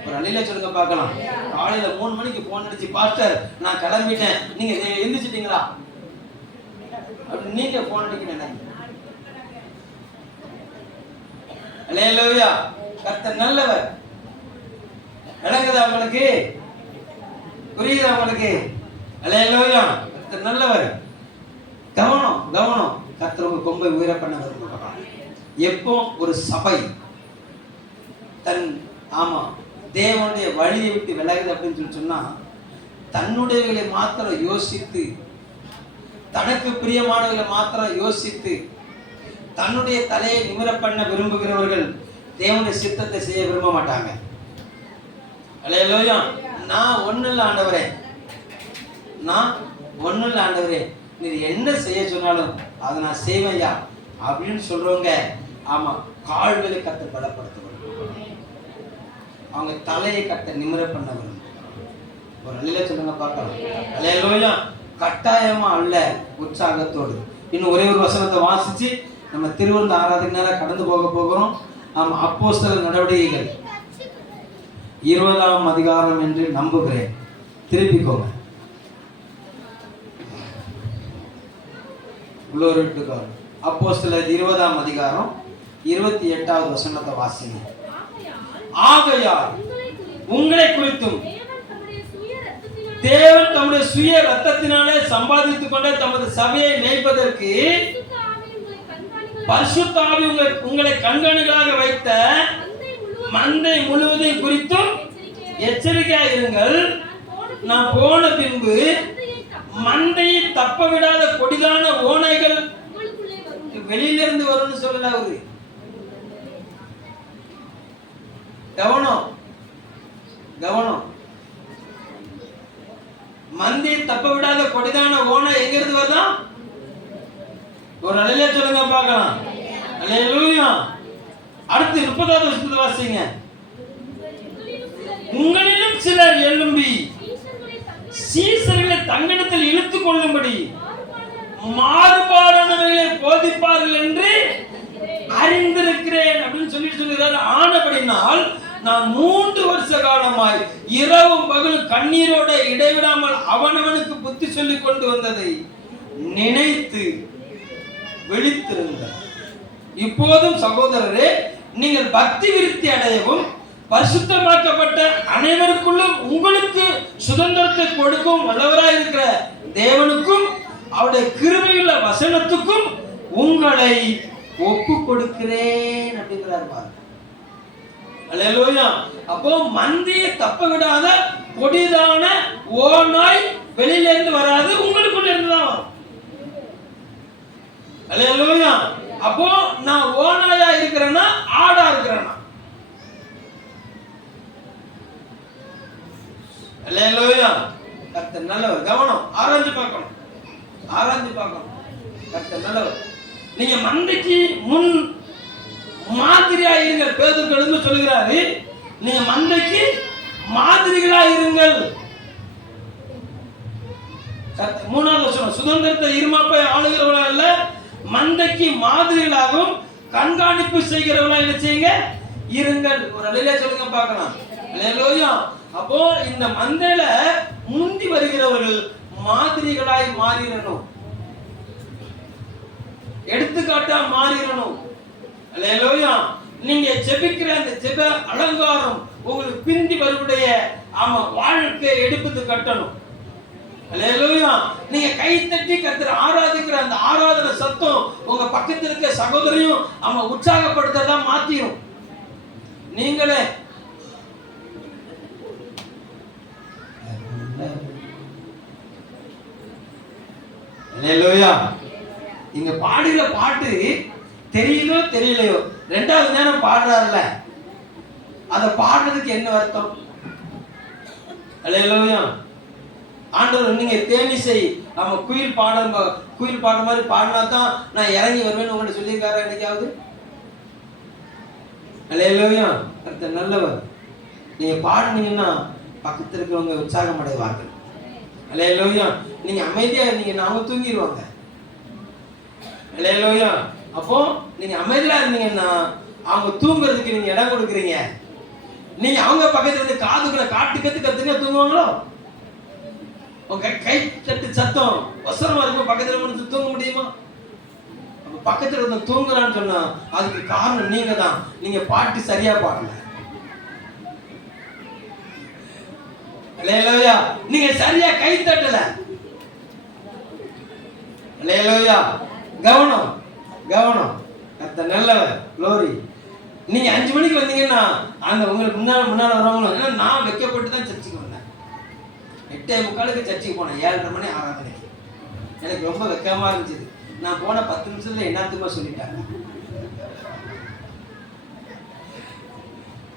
ஒரு அல்லே சொல்லுங்க பார்க்கலாம். காலையில 3 மணிக்கு போன் அடிச்சு, பாஸ்டர் நான் கிளம்பிட்டேன், நீங்க எந்திரிச்சிட்டீங்களா அப்படி நீங்க போன் அடிக்கணும். அல்லேலூயா. கர்த்தர் நல்லவர். விளங்குதா உங்களுக்கு? புரியுதா உங்களுக்கு? அல்லேலூயா. கர்த்தர் நல்லவர். கவனம் கவனம். கர்த்தர் உங்க கொம்பை உயர பண்ண விரும்புகிறார். எப்போ ஒரு சபை தன் ஆமா தேவனுடைய வழியை விட்டு விலகுது அப்படின்னு சொன்னா, தன்னுடையவர்களை மாத்திரம் யோசித்து, தனக்கு பிரியமானவர்களை மாத்திரம் யோசித்து தன்னுடைய தலையை நிமிர பண்ண விரும்புகிறவர்கள் தேவனுடைய சித்தத்தை செய்ய விரும்ப மாட்டாங்க. அல்லேலூயா. நான் ஒண்ணுல ஆண்டவரே, நான் ஒண்ணுல ஆண்டவரே, நீ என்ன செய்ய சொன்னாலும் அதை நான் செய்வேயா அப்படின்னு சொல்றவங்க ஆமா கால்களை கட்ட பலப்படுத்துவாங்க. அவங்க தலையை கட்ட நிமிர பண்ண விரும்பும். ஒரு அல்லேலூயா சொல்லுங்க பார்க்கலாம். அல்லேலூயா. கட்டாயமா அல்ல, உற்சாகத்தோடு. இன்னும் ஒரே ஒரு வசனத்தை வாசிச்சு நம்ம திருவிருந்த ஆராதனை நேரம் கடந்து போக போகிறோம். ஆமா, அப்போஸ்தலர் நடவடிக்கைகள் 20ஆம் அதிகாரம் என்று நம்புகிறேன். திருப்பிக்கோங்க. அப்போஸ்தலர் 20ஆம் அதிகாரம் 28வது வசனத்தை வாசிங்க. ஆகையால் உங்களை குறித்தும் தேவன் தம்முடைய சுய இரத்தத்தினாலே சம்பாதித்துக் கொண்ட தமது சபையை மேய்ப்பதற்கு பரிசுத்த ஆவி உங்களை கண்காணிகளாக வைத்த மந்தை முழுவதையும் குறித்தும் எச்சரிக்கையாக இருங்கள். நான் போன பின்பு மந்தையை தப்ப விடாத கொடிதான ஓநாய்கள் வெளியிலிருந்து வரும்னு சொல்லல. அவரு கவனம் கவனம். மந்தையை தப்ப விடாத கொடிதான ஓனாய் எங்க இருந்து வருதா? ஒரு அலையில சொல்லுங்க பார்க்கலாம். அல்லேலூயா. அடுத்து 30வது வசனத்தை வாசிங்க. உங்களிலும் சிலர் எழும்பி சீசர்களை தங்களிடத்தில் இழுத்துக் கொள்ளும்படி மாறுபாடானவர்களை போதிப்பார்கள் என்று அறிந்திருக்கிறேன் அப்படின்னு சொல்லுகிறார். ஆனபடினால் நான் 3 வருஷ காலமாய் இரவும் பகல் கண்ணீரோட இடைவிடாமல் அவனவனுக்கு புத்தி சொல்லிக் கொண்டு வந்ததை நினைத்து விழித்திருந்தார். இப்போதும் சகோதரரே, நீங்கள் பக்தி விருத்தி அடையவும் பரிசுத்தமாக்கப்பட்ட அனைவருக்குள்ளும் உங்களுக்கு சுதந்திரத்தை கொடுக்கும் வல்லவராய் இருக்கிற தேவனுக்கும் அவருடைய கிருபையுள்ள வசனத்துக்கும் உங்களை ஒப்பு கொடுக்கிறேன் அப்படிங்கிறார் பாருங்க. அல்லேலூயா. அப்போ மந்தியை தப்ப விடாத கொடிதான ஓநாய் வெளியில இருந்து வராது, உங்களுக்குள்ள இருந்து தான் வரும். அல்லேலூயா. அப்போ நான் ஓநாயா இருக்கிறேன்னா ஆடா இருக்கிறேன்னா? அல்லேலூயா. கர்த்தர் நல்லவர். கவனம். ஆராய்ஞ்சு பார்க்கணும். கர்த்தர் நல்லவர். நீங்க மந்தைக்கு முன் மாதிரியா இருங்கள். பேதுரு எழுந்து சொல்கிறாரு, நீங்க மந்தைக்கு மாதிரிகளா இருங்கள். 3வது வசனம், சுதந்திரத்தை இருமாப்பை ஆளுகிறவர்களா அல்ல, மந்தைக்கு மாதிரிகளாகவும் கண்காணிப்பு செய்கிறவர்களா என்ன செய்யுங்க? இருங்கள். ஒரு அலையில சொல்லுங்க பார்க்கலாம். அல்லேலூயா. அப்போ இந்த மந்தையில முந்தி வருகிறவர்கள் மாதிரிகளாய் மாறிடணும், எடுத்துக்காட்டா மாறிடணும். அல்லேலூயா. நீங்க ஜெபிக்கிற அந்த ஜெப அலங்காரம் உங்களுக்கு பிந்தி வருடைய வாழ்க்கை எடுப்புத்து கட்டணும். அல்லேலூயா. நீங்க கை தட்டி கர்த்தரை ஆராதிக்கிற அந்த ஆராதனை சத்தம் உங்க பக்கத்துல இருக்க சகோதரியும் உற்சாகப்படுத்ததா மாத்திரும். நீங்களே அல்லேலூயா. இங்க பாடுகிற பாட்டு தெரியுதோ தெரியலையோ, 2வது நேரம் பாடுறாருல, அத பாடுறதுக்கு என்ன அர்த்தம்? அல்லேலூயா. ஆண்டவர் நீங்க தேனிசை குயில் பாடுற மாதிரி பாடினா தான் நான் இறங்கி வருவேன்னு உங்கள்ட்ட சொல்லியிருக்காரா என்னைக்காவது? அல்லேலூயா. கர்த்தர் நல்லவர். நீங்க பாடுனீங்கன்னா பக்கத்துல இருக்கிறவங்க உற்சாகம் அடைவார்கள். அல்லேலூயா. நீங்க அமைதியா இருந்தீங்கன்னா அவங்க தூங்கிடுவாங்க. அல்லேலூயா. அப்போ நீங்க அமைதியா இருந்தீங்கன்னா அவங்க தூங்குறதுக்கு நீங்க இடம் கொடுக்குறீங்க. நீங்க அவங்க பக்கத்துல இருந்து காதுக்குள்ள கத்துங்க தூங்குவாங்களோ? உங்க கை தட்டு சத்தம் வசனமா இருக்கும், பக்கத்துல இருந்து தூங்க முடியுமா? பக்கத்துல இருந்து தூங்குறான்னு சொன்னா அதுக்கு காரணம் நீங்க தான். நீங்க பாட்டு சரியா பாடல. அல்லேலூயா. நீங்க சரியா கை தட்டல. அல்லேலூயா. கவனம். கர்த்தர் நல்லவர். க்ளோரி. நீங்க 5 மணிக்கு வந்தீங்கன்னா அந்த உங்களுக்கு முன்னால வரவங்க, நான் வைக்கப்பட்டு தான் சர்ச்சுக்கு வந்தேன். 8:45 சர்ச்சுக்கு போனேன். 7:30 மணி ஆராதனைக்கு. எனக்கு ரொம்ப வெக்கமா இருந்துச்சு. நான் போன 10 நிமிஷத்துல என்னத்துமா சொல்லிட்டாங்க.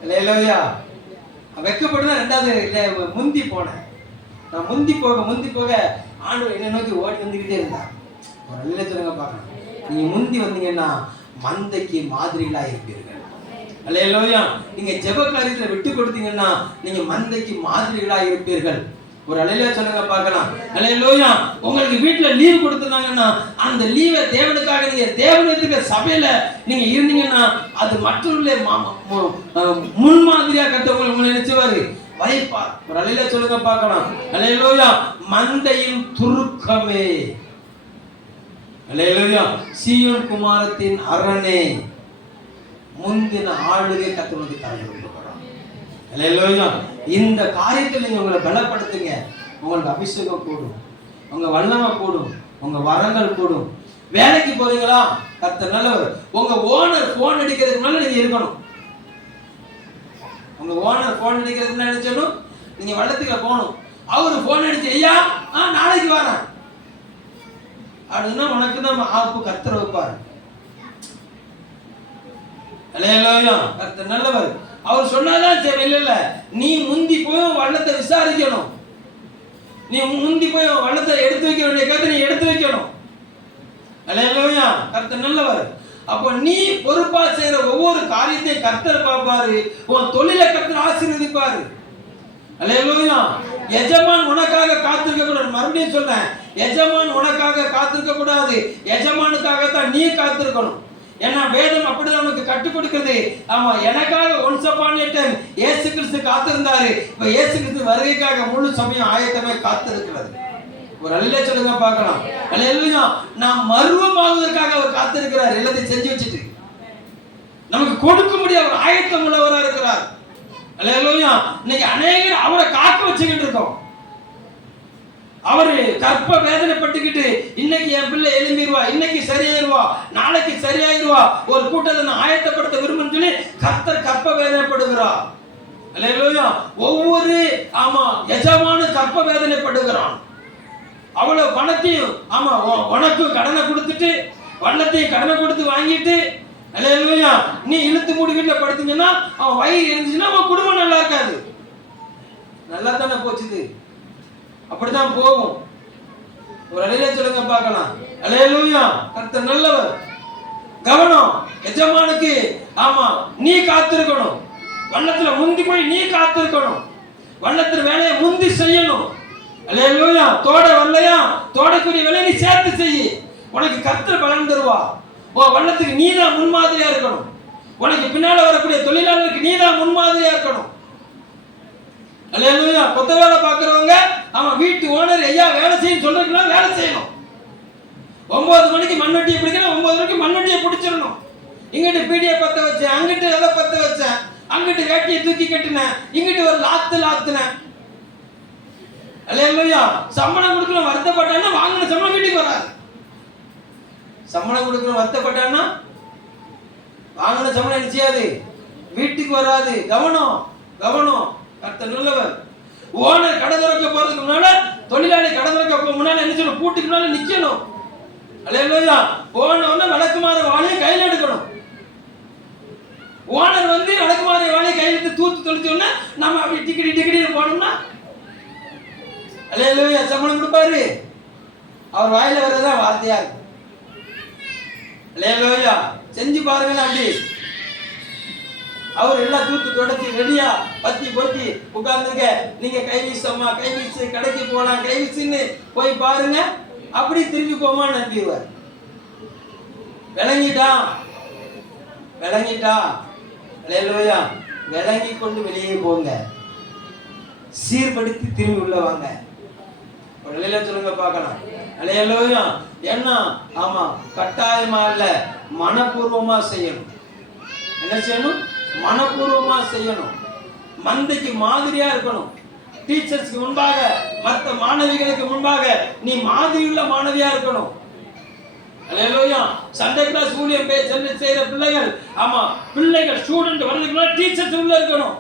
அல்லேலூயா. வெக்கப்பட்டு தான் 2வது முந்தி போனேன். நான் முந்தி போக ஆண்டவர் என்ன நோக்கி ஓடி வந்துகிட்டே இருந்தார். ஒரு அல்லேலூயா சொல்லுங்க பார்க்கலாம். நீங்க முந்தி வந்தீங்கன்னா மந்தைக்கு மாதிரிகளா இருப்பீர்கள். அல்லேலூயா. நீங்க ஜெப காரியத்துல விட்டு கொடுத்தீங்கன்னா நீங்க மந்தைக்கு மாதிரிகளா இருப்பீர்கள். ஒரு அல்லேலூயா சொல்லுங்க பார்க்கலாம். அல்லேலூயா. உங்களுக்கு வீட்டுல லீவ் கொடுத்துட்டாங்கன்னா அந்த லீவை தேவனுக்காக நீங்க தேவனுக்கு சபையில நீங்க இருந்தீங்கன்னா அது மற்றவர்களே முன்மாதிரியா கட்டவங்க உங்களை நினைச்சுவாரு. வைப்பார். ஒரு அல்லேலூயா சொல்லுங்க பார்க்கலாம். அல்லேலூயா. மந்தையின் துருக்கமே, அல்லேலூயா. சீயோன் குமாரத்தின் அரணே, முந்தின ஆளுகை கர்த்தருக்கு தரப்படுகிறார். அல்லேலூயா. இந்த காரியத்தில் நீங்க உங்களை பலப்படுத்துங்க. உங்களுக்கு அபிஷேகம் கூடும், உங்க வல்லமை கூடும், உங்க வரங்கள் கூடும். வேலைக்கு போறீங்களா? கர்த்தர் நல்லவர். உங்க ஓனர் போன் அடிக்கிறதுக்கு முன்னால நீங்க இருக்கணும். உங்க ஓனர் போன் அடிக்கிறதுக்கு முன்னாடி நினைச்சணும் நீங்க வள்ளத்துக்குள்ள போகணும். அவரு போன் அடிச்சு, ஐயா நாளைக்கு வரேன் அப்படின்னா உனக்கு தான் ஆப்பு கர்த்தர் வைப்பாரு. அல்லேலூயா. கர்த்தர் நல்லவர். அவர் சொன்னாதான் சரி. இல்ல நீ முந்தி போய் வள்ளத்தை விசாரிக்கணும். நீ முந்தி போய் வள்ளத்தை எடுத்து வைக்க வேண்டிய கருத்தை நீ எடுத்து வைக்கணும். அல்லேலூயா. கர்த்தர் நல்லவர். அப்போ நீ பொறுப்பா செய்யற ஒவ்வொரு காரியத்தையும் கர்த்தர் பார்ப்பாரு. உன் தொழிலை கர்த்தர் ஆசீர்வதிப்பாரு. அல்லேலூயா. எஜமான் உனக்காக காத்திருக்க கூடாது. மறுபடியும் சொல்றேன், எஜமான் உனக்காக காத்திருக்க கூடாது. எஜமானுக்காகத்தான் நீ காத்திருக்கணும். ஏன்னா வேதம் அப்படிதான் நமக்கு கற்றுக் கொடுக்கிறது. ஆமா, எனக்காக ஒன்ஸ் அப்பான் எ டைம் இயேசு கிறிஸ்து காத்திருந்தாரு. இப்ப இயேசு கிறிஸ்து வருகைக்காக முழு சமயம் ஆயத்தமே காத்திருக்கிறது. ஒரு அல்லேலூயா சொல்லுங்க பார்க்கலாம். அல்லேலூயா. நாம் மர்வமாகுவதற்காக அவர் காத்திருக்கிறார். எல்லாத்தையும் செஞ்சு வச்சுட்டு நமக்கு கொடுக்க முடிய அவர் ஆயத்தம் உள்ளவரா இருக்கிறார். அல்லேலூயா. இன்னைக்கு அநேகர் அவரை காக்க வச்சுக்கிட்டு இருக்கோம். அவரு கற்ப வேதனைப்பட்டுக்கிட்டு இன்னைக்கு என் பிள்ளை எழும்பிடுவா, இன்னைக்கு சரியாயிருவா, நாளைக்கு சரியாயிருவா, ஒரு கூட்டத்தை நான் ஆயத்தப்படுத்த விரும்புன்னு சொல்லி கர்த்தர் கற்ப வேதனைப்படுகிறார். அல்லேலூயா. ஒவ்வொரு எஜமான கற்ப வேதனைப்படுகிறான். அவ்வளவு பணத்தையும் உனக்கும் கடனை கொடுத்துட்டு வள்ளத்தையும் கடனை கொடுத்து வாங்கிட்டு, அல்லேலூயா, நீ இழுத்து மூடி வீட்டுல படுத்தீங்கன்னா அவன் வயிறு இருந்துச்சுன்னா அவன் குடும்பம் நல்லா இருக்காது. நல்லா தானே போச்சுது. அப்படித்தான் போகும். ஒரு அல்லேலூயா சொல்லுங்க பார்க்கலாம். அல்லேலூயா. கர்த்தர் நல்லவர். கவனம். எஜமானுக்கு நீ காத்திருக்கணும். வள்ளத்துல முந்தி போய் நீ காத்திருக்கணும். வள்ளத்துல வேலையை முந்தி செய்யணும். அல்லேலூயா. தோட வரலையா, தோடக்கூடிய வேலையை நீ சேர்த்து செய்யி. உனக்கு கர்த்தர் பலன் தருவா. வள்ளத்துக்கு நீ தான் முன்மாதிரியா இருக்கணும். உனக்கு பின்னால வரக்கூடிய தொழிலாளருக்கு நீ தான் முன்மாதிரியா இருக்கணும். அல்லேலூயா. கொத்த வேலை பார்க்கிறவங்க வீட்டு ஓனர் ஐயா வேலை செய்ய சொல்றதுக்குலாம் வேலை செய்யணும். 9 மணிக்கு மண்வெட்டியை பிடிக்கணும், 9 மணிக்கு மண்வெட்டியை பிடிச்சிடணும். இங்கிட்டு பீடியை பத்த வச்சேன், அங்கிட்டு எதை பத்த வச்சேன், அங்கிட்டு வேட்டியை தூக்கி கட்டினேன், இங்கிட்டு ஒரு லாத்துனேன். அல்லேலூயா. சம்பளம் கொடுக்கணும் வருத்தப்பட்டான்னா வாங்கின சம்பளம் வீட்டுக்கு வராது. சம்பளம் கொடுக்கணும் வருத்தப்பட்டான்னா வாங்கின சம்பளம் என்ன செய்யாது, வீட்டுக்கு வராது. கவனம். கவனம். கர்த்தர் நல்லவர். ஓனர் கடை திறக்க போறதுக்கு முன்னால, தொழிலாளி கடை திறக்க முன்னால என்ன சொல்லணும், பூட்டுக்கு முன்னால நிக்கணும். அல்லேலூயா. ஓனர் விளக்குமாறு வாளியை கையில் எடுக்கணும். ஓனர் விளக்குமாறு வாளியை கையில் தூத்து தொளிச்சோன்னா நம்ம அப்படி டிக்கெடி போனோம்னா அல்லேலூயா சம்பளம் கொடுப்பாரு. அவர் வாயில வர்றதுதான் வார்த்தையா இருக்கு. அல்லேலூயா. செஞ்சு பாருங்க. அப்படி அவர் எல்லாம் தூத்து தொடச்சி ரெடியா பத்தி பொத்தி உட்கார்ந்துங்க. நீங்க கைவீசம்மா, கைவீசு, கடைக்கு போலாம், கைவீசுன்னு போய் பாருங்க. அப்படி திரும்பி போமான்னு அனுப்பிடுவார். விளங்கிட்டா. அல்லேலூயா. விளங்கி கொண்டு வெளியே போங்க. சீர்படுத்தி திரும்பி உள்ள வாங்க. அல்லேலூயா சொல்லுங்க பார்க்கலாம். அல்லேலூயா. என்ன கட்டாயமா இல்ல, மனப்பூர்வமா செய்யணும். என்ன செய்யணும்? மனப்பூர்வமா செய்யணும். மந்தைக்கு மாதிரியா இருக்கணும். டீச்சர்ஸ்க்கு முன்பாக, மற்ற மாணவிகளுக்கு முன்பாக நீ மாதிரியுள்ள மாணவியா இருக்கணும். அல்லேலூயா. சண்டே கிளாஸ் ஊழியம் செய்யற பிள்ளைகள் பிள்ளைகள் ஸ்டூடெண்ட் வரதுக்கு டீச்சர்ஸ் உள்ள இருக்கணும்.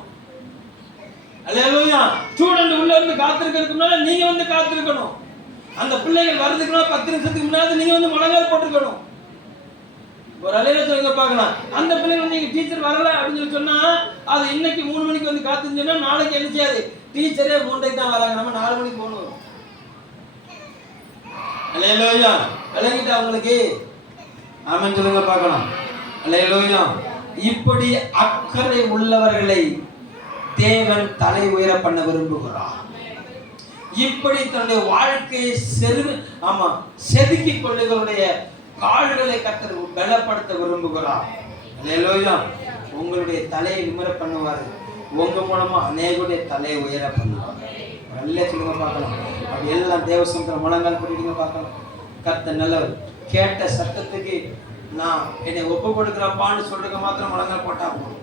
அல்லேலூயா. ஸ்டூடெண்ட் உள்ள இருந்து காத்திருக்கிறதுக்கு முன்னால நீங்க காத்திருக்கணும். அந்த பிள்ளைகள் வரதுக்கு 10 நிமிஷத்துக்கு முன்னாடி நீங்க முழங்கால் போட்டுருக்கணும். ஒரு அல்லேலூயா சொல்லுங்க பார்க்கலாம். அந்த பிள்ளைங்க நீங்க டீச்சர் வரல அப்படின்னு சொன்னா அது இன்னைக்கு 3 மணிக்கு காத்துன்னு சொன்னா நாளைக்கு என்ன செய்யாது, டீச்சரே 3:00க்கு தான் வராங்க, நம்ம 4 மணிக்கு போகணும். அல்லேலூயா. விளங்கிட்டா உங்களுக்கு? ஆமென் சொல்லுங்க பார்க்கலாம். அல்லேலூயா. இப்படி அக்கறை உள்ளவர்களை தேவன் தலை உயர பண்ண விரும்புகிறார். இப்படி தன்னுடைய வாழ்க்கையை செதுக்கிக் கொள்ளுகளுடைய கால்களை கர்த்தர் பலப்படுத்த விரும்புகிறார். அல்லேலூயா. உங்களுடைய தலையை நிமிர பண்ணுவாரு. உங்க மூலமா அநேகருடைய தலையை உயர பண்ணுவாங்க. நல்ல சொல்லுங்க பார்க்கலாம். அப்படி எல்லாம் தேவசமுத்திர முழங்கால் பண்ணிடுங்க பார்க்கலாம். கர்த்தர் நல்லவர். கேட்ட சத்தத்துக்கு நான் என்னை ஒப்பு கொடுக்கிறப்பான்னு சொல்றதுக்கு மாத்திரம் முழங்கால் போட்டா போதும்.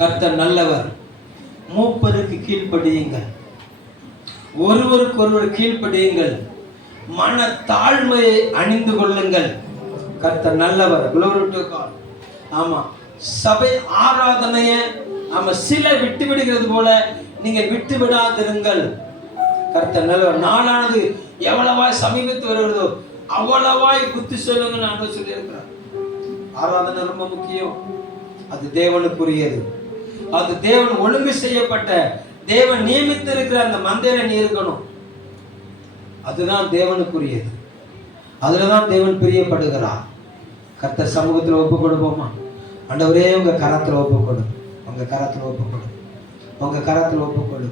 கர்த்தர் நல்லவர். மூப்பருக்கு கீழ்ப்படியுங்கள், ஒருவருக்கு ஒருவர் கீழ்ப்படியுங்கள், மன தாழ்மையை அணிந்து கொள்ளுங்கள். கர்த்தர் நல்லவர். Glory to God. ஆமா, சபை ஆராதனைய ஆமா சில விட்டு விடுகிறது போல நீங்க விட்டு விடாதிருங்கள். கர்த்தர் நல்லவர். நாளானது எவ்வளவாய் சமீபத்து வருகிறதோ அவ்வளவாய் புத்தி சொல்லுங்க நான் சொல்லி இருக்கிறேன். ஆராதனை ரொம்ப முக்கியம். அது தேவனுக்குரியது. அது தேவன் ஒழுங்கு செய்யப்பட்ட, தேவன் நியமித்து இருக்கிற அந்த மந்தையில நீ இருக்கணும். அதுதான் தேவனுக்குரியது. அதுலதான் தேவன் பிரியப்படுகிறார். கர்த்தர் சமூகத்தில் ஒப்பு கொடுப்போமா? ஆண்டவரே உங்க கரத்துல ஒப்பு கொடு, உங்க கரத்துல ஒப்பு கொடு, உங்க கரத்துல ஒப்பு கொடு.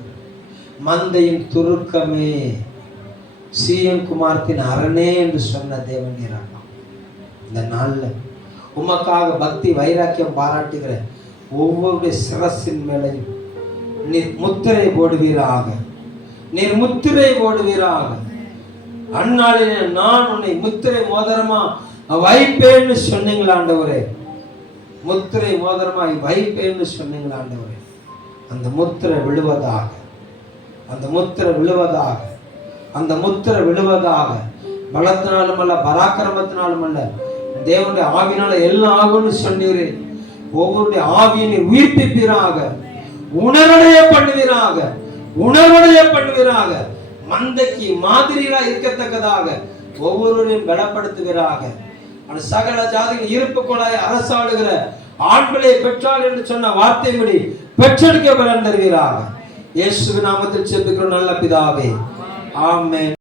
மந்தையின் துருக்கமே, சீயோன் குமாரத்தின் அரணே என்று சொன்ன தேவன் நீராமா. இந்த நாள்ல உமக்காக பக்தி வைராக்கியம் பாராட்டுகிற ஒவ்வொரு சிரசின் மேலையும் நீர் முத்திரை போடுவீராக, நீர் முத்திரை போடுவீராக. அந்நாளிலே நான் உன்னை முத்திரை மோதிரமா வைப்பேன்னு சொன்னீங்களா ஆண்டவரே? முத்திரை மோதிரமாய் வைப்பேன்னு சொன்னீங்களா ஆண்டவரே? அந்த முத்திரை விழுவதாக, அந்த முத்திரை விழுவதாக, அந்த முத்திரை விழுவதாக. பலத்தினாலும் அல்ல, பராக்கிரமத்தினாலும் அல்ல, தேவனுடைய ஆவினால எல்லாம் ஆகும்னு சொன்னீரே. ஒவ்வொருடைய ஆவியை உயிர்ப்பிப்பீராக, உணர்வடைய பண்ணுவீராக, உணர்வடைய பண்ணுவீராக. மந்தைக்கு மாதிரியா இருக்கத்தக்கதாக ஒவ்வொருவரையும் பலப்படுத்துவீராக. சகல ஜாதிகள் இருப்பு கொள்ளாய் அரசாளுகிற ஆண்களை பெற்றாள் என்று சொன்ன வார்த்தைப்படி பெற்றெடுக்க பலன் தருவீராக. இயேசுவின் நாமத்தில் ஜெபிக்கிறோம் நல்ல பிதாவே, ஆமென்.